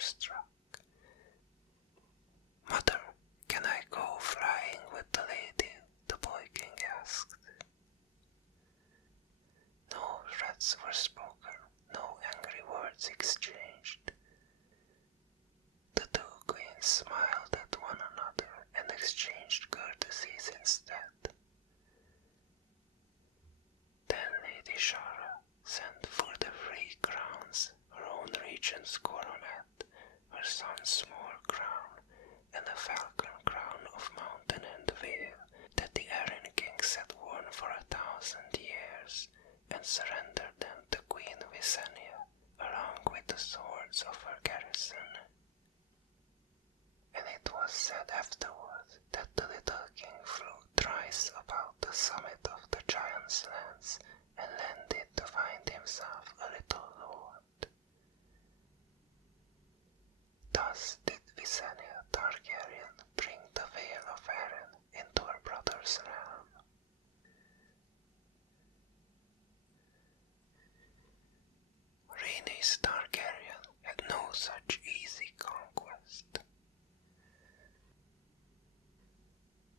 thunderstruck. "Mother, can I go flying with the lady?" the boy king asked. No threats were spoken, no angry words exchanged. The two queens smiled at one another and exchanged courtesies instead. Then Lady Shara sent for the 3 crowns, her own regent's coronet, her son's small crown, and a falcon crown of mountain and vale that the Erin kings had worn for 1,000 years, and surrendered them to Queen Visenya, along with the swords of her garrison. And it was said afterward that the little king flew thrice about the summit of the giant's lands and landed to find himself a little lord. Thus did Visenya Targaryen bring the Vale of Erin into her brother's realm. Rhaenys Targaryen had no such easy conquest.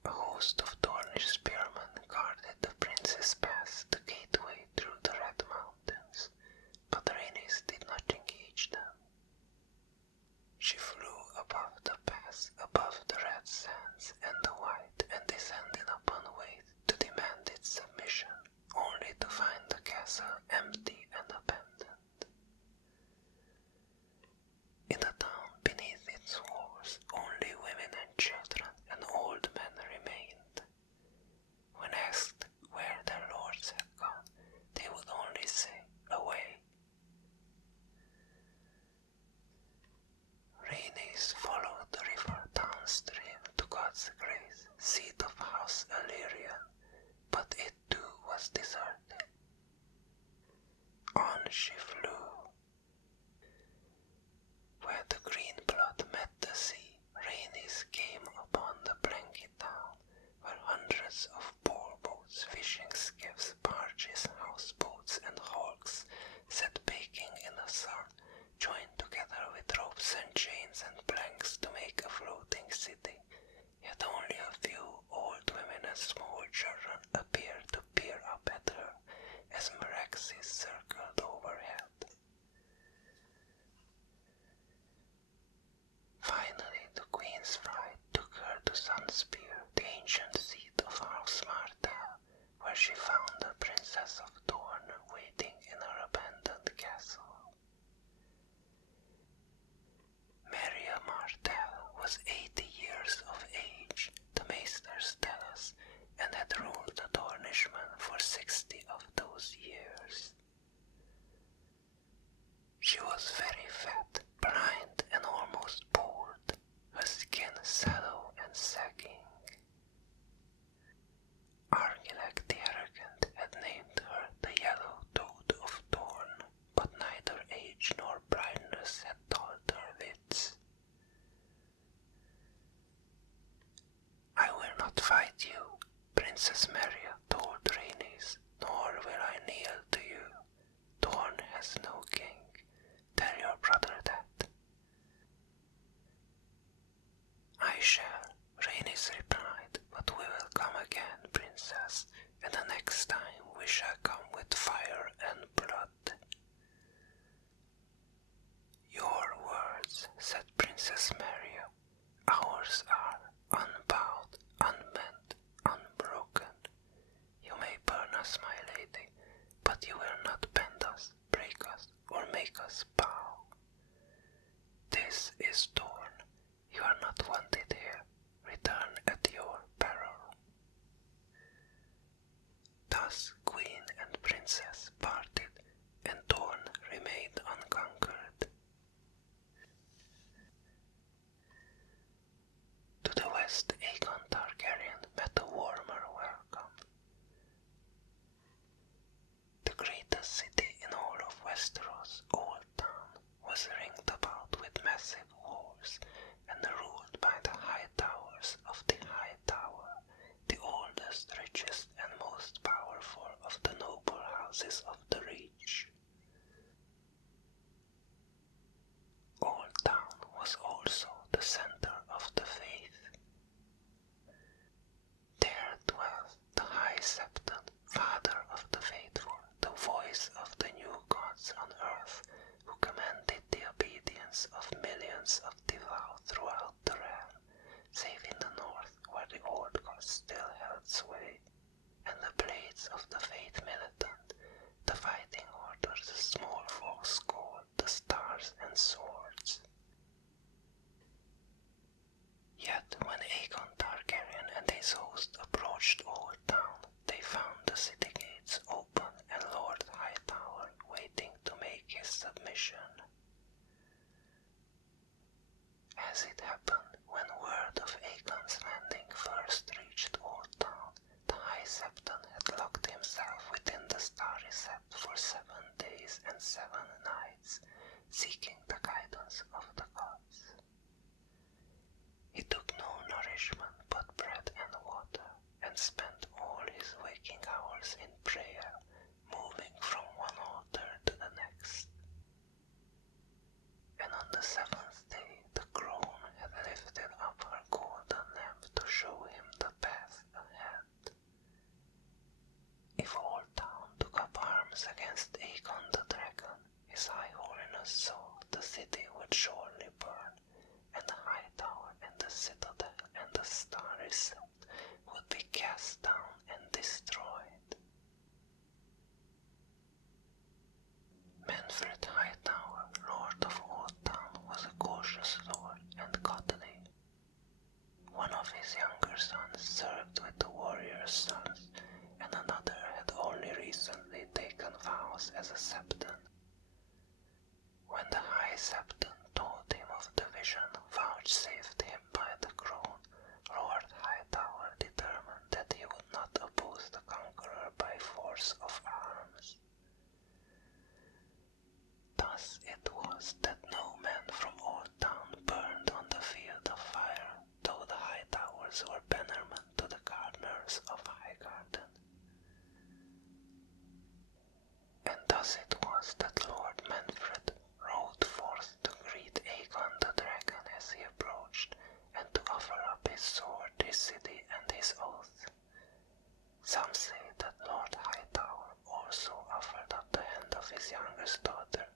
A host of Dornish spearmen guarded the prince's pass, the gateway through the Red Mountains, but Rhaenys did not engage them. She flew above the pass, above the red sands and the white, and descended upon Waith to demand its submission, only to find the castle empty and abandoned. In the town beneath its walls, only women and children and old men remained. When asked where their lords had gone, they would only say, "Away." Rhaenys followed the river downstream to God's Grace, seat of House Illyrian, but it too was deserted. On she flew. Where the green blood met the sea, Rhaenys came upon the blanket town, where hundreds of poor boats, fishing skiffs, barges, houseboats, and hulks sat baking in the sun, joined together with ropes and chains and planks to make a floating city, yet only a few old women and small children appeared to peer up at her as Meraxes circled overhead. Finally, the Queen's bride took her to Sunspear, the ancient seat of House Martell, where she found the Princess of Dorne waiting in her abandoned castle. Maria Martell was 80 years of age, the maesters tell us, and had ruled the Dornishmen for 60 of those years. She was very fat, blind, and almost bald, her skin sallow and sagging. Argilac the Arrogant had named her the Yellow Toad of Dorne, but neither age nor blindness had dulled her wits. "I will not fight you," Princess Maria told Rhaenys, "nor will I kneel to you. Dorne has no king. Tell your brother that." "I shall," Rhaenys replied, "but we will come again, Princess, and the next time we shall come with fire and blood." "Your words," said Princess Maria, "ours are unbowed, unbent, unbroken. You may burn us, my lady, but you will not bend us, break us, or make us bow. This is Dorne. You are not wanted here. Return at your peril." Thus Queen and Princess parted, and Dorne remained unconquered. To the west, Aegon Targaryen met a warmer welcome. The greatest city in all of Westeros, Old Town, was ringed about with massive walls and ruled by the High Towers of the High Tower, the oldest, richest, and most powerful of the noble houses of the Reach. Old Town center of the faith. There dwelt the High Septon, Father of the faithful, the voice of the new gods on earth, who commanded the obedience of millions of devout throughout the realm, save in the north where the old gods still held sway, and the blades of the faith militant, the fighting orders the small folks called the stars and swords. Yet when Aegon Targaryen and his host approached Old Town, they found the city gates open and Lord Hightower waiting to make his submission. As it happened, when word of Aegon's landing first reached Old Town, the High Septon had locked himself within the Starry Sept for 7 days and 7 nights, seeking the guidance of the gods. He took no nourishment but bread and water, and spent all his waking hours in prayer, moving from one altar to the next. And on the 7th day the crone had lifted up her golden lamp to show him the path ahead. If Old Town took up arms against Aegon the Dragon, his High Holiness saw the city would surely burn, and the High Tower and the Citadel and the Starry Sept would be cast down and destroyed. Manfred Hightower, Lord of Old Town, was a cautious lord and godly. One of his younger sons served with the warrior's sons, and another had only recently taken vows as a Septon. When the High Septon told him of the vision vouchsafed him by the crone, Lord Hightower determined that he would not oppose the conqueror by force of arms. Thus it was that no man from Old Town burned on the field of fire, though the Hightowers were bannermen to the gardeners of Highgarden. And thus it was that Lord Manfred rode forth to greet Aegon the Dragon as he approached, and to offer up his sword, his city, and his oath. Some say that Lord Hightower also offered up the hand of his youngest daughter,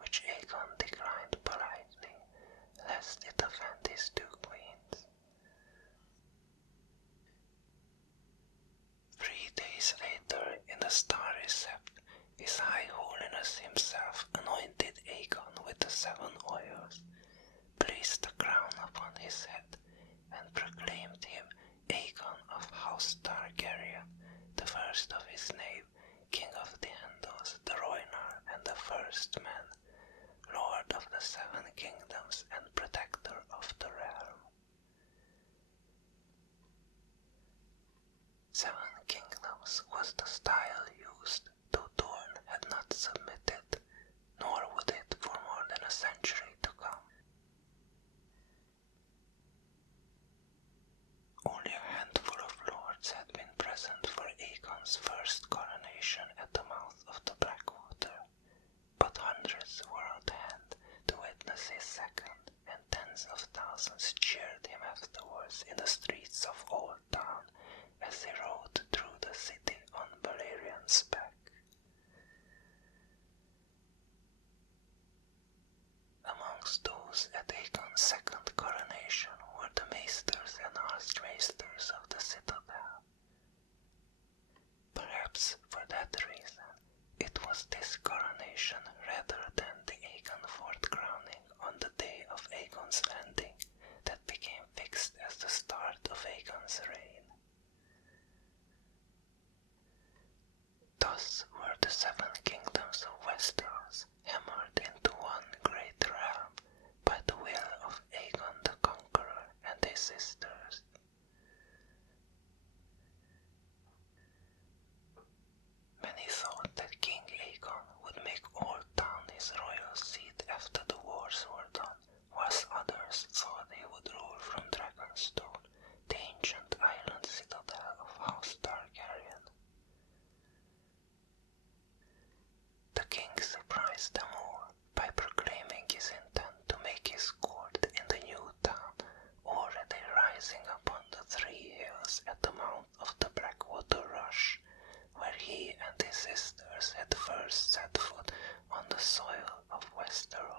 which Aegon declined politely, lest it offend his 2 queens. 3 days later, in the Starry Sept, his High Holiness himself anointed Aegon with the 7 oils, placed a crown upon his head, and proclaimed him Aegon of House Targaryen, the first of his name, King of the Andals, the Rhoynar, and the first man, Lord of the 7 kingdoms and protector of the realm. 7 kingdoms was the style used, though Dorne had not submitted, nor would it for more than a century to come. Only a handful of lords had been present for Aegon's first coronation at the mouth of the Blackwater, but hundreds were on hand to witness his second, and tens of thousands cheered him afterwards in the streets of Old Town as he rode through the city on Balerian's back. Amongst those at Aegon's second coronation were the maesters and archmaesters of the Citadel. Perhaps for that reason, it was this coronation rather than the Aegon IV crowning on the day of Aegon's landing that became fixed as the start of Aegon's reign. Thus were the 7 kingdoms of Westeros hammered into one great realm by the will of Aegon the Conqueror and his sisters. Many thought that King Aegon would make Old Town his royal seat after the wars were done, whilst others thought he would rule from Dragonstone, the ancient island citadel of House Targaryen. The king surprised them all master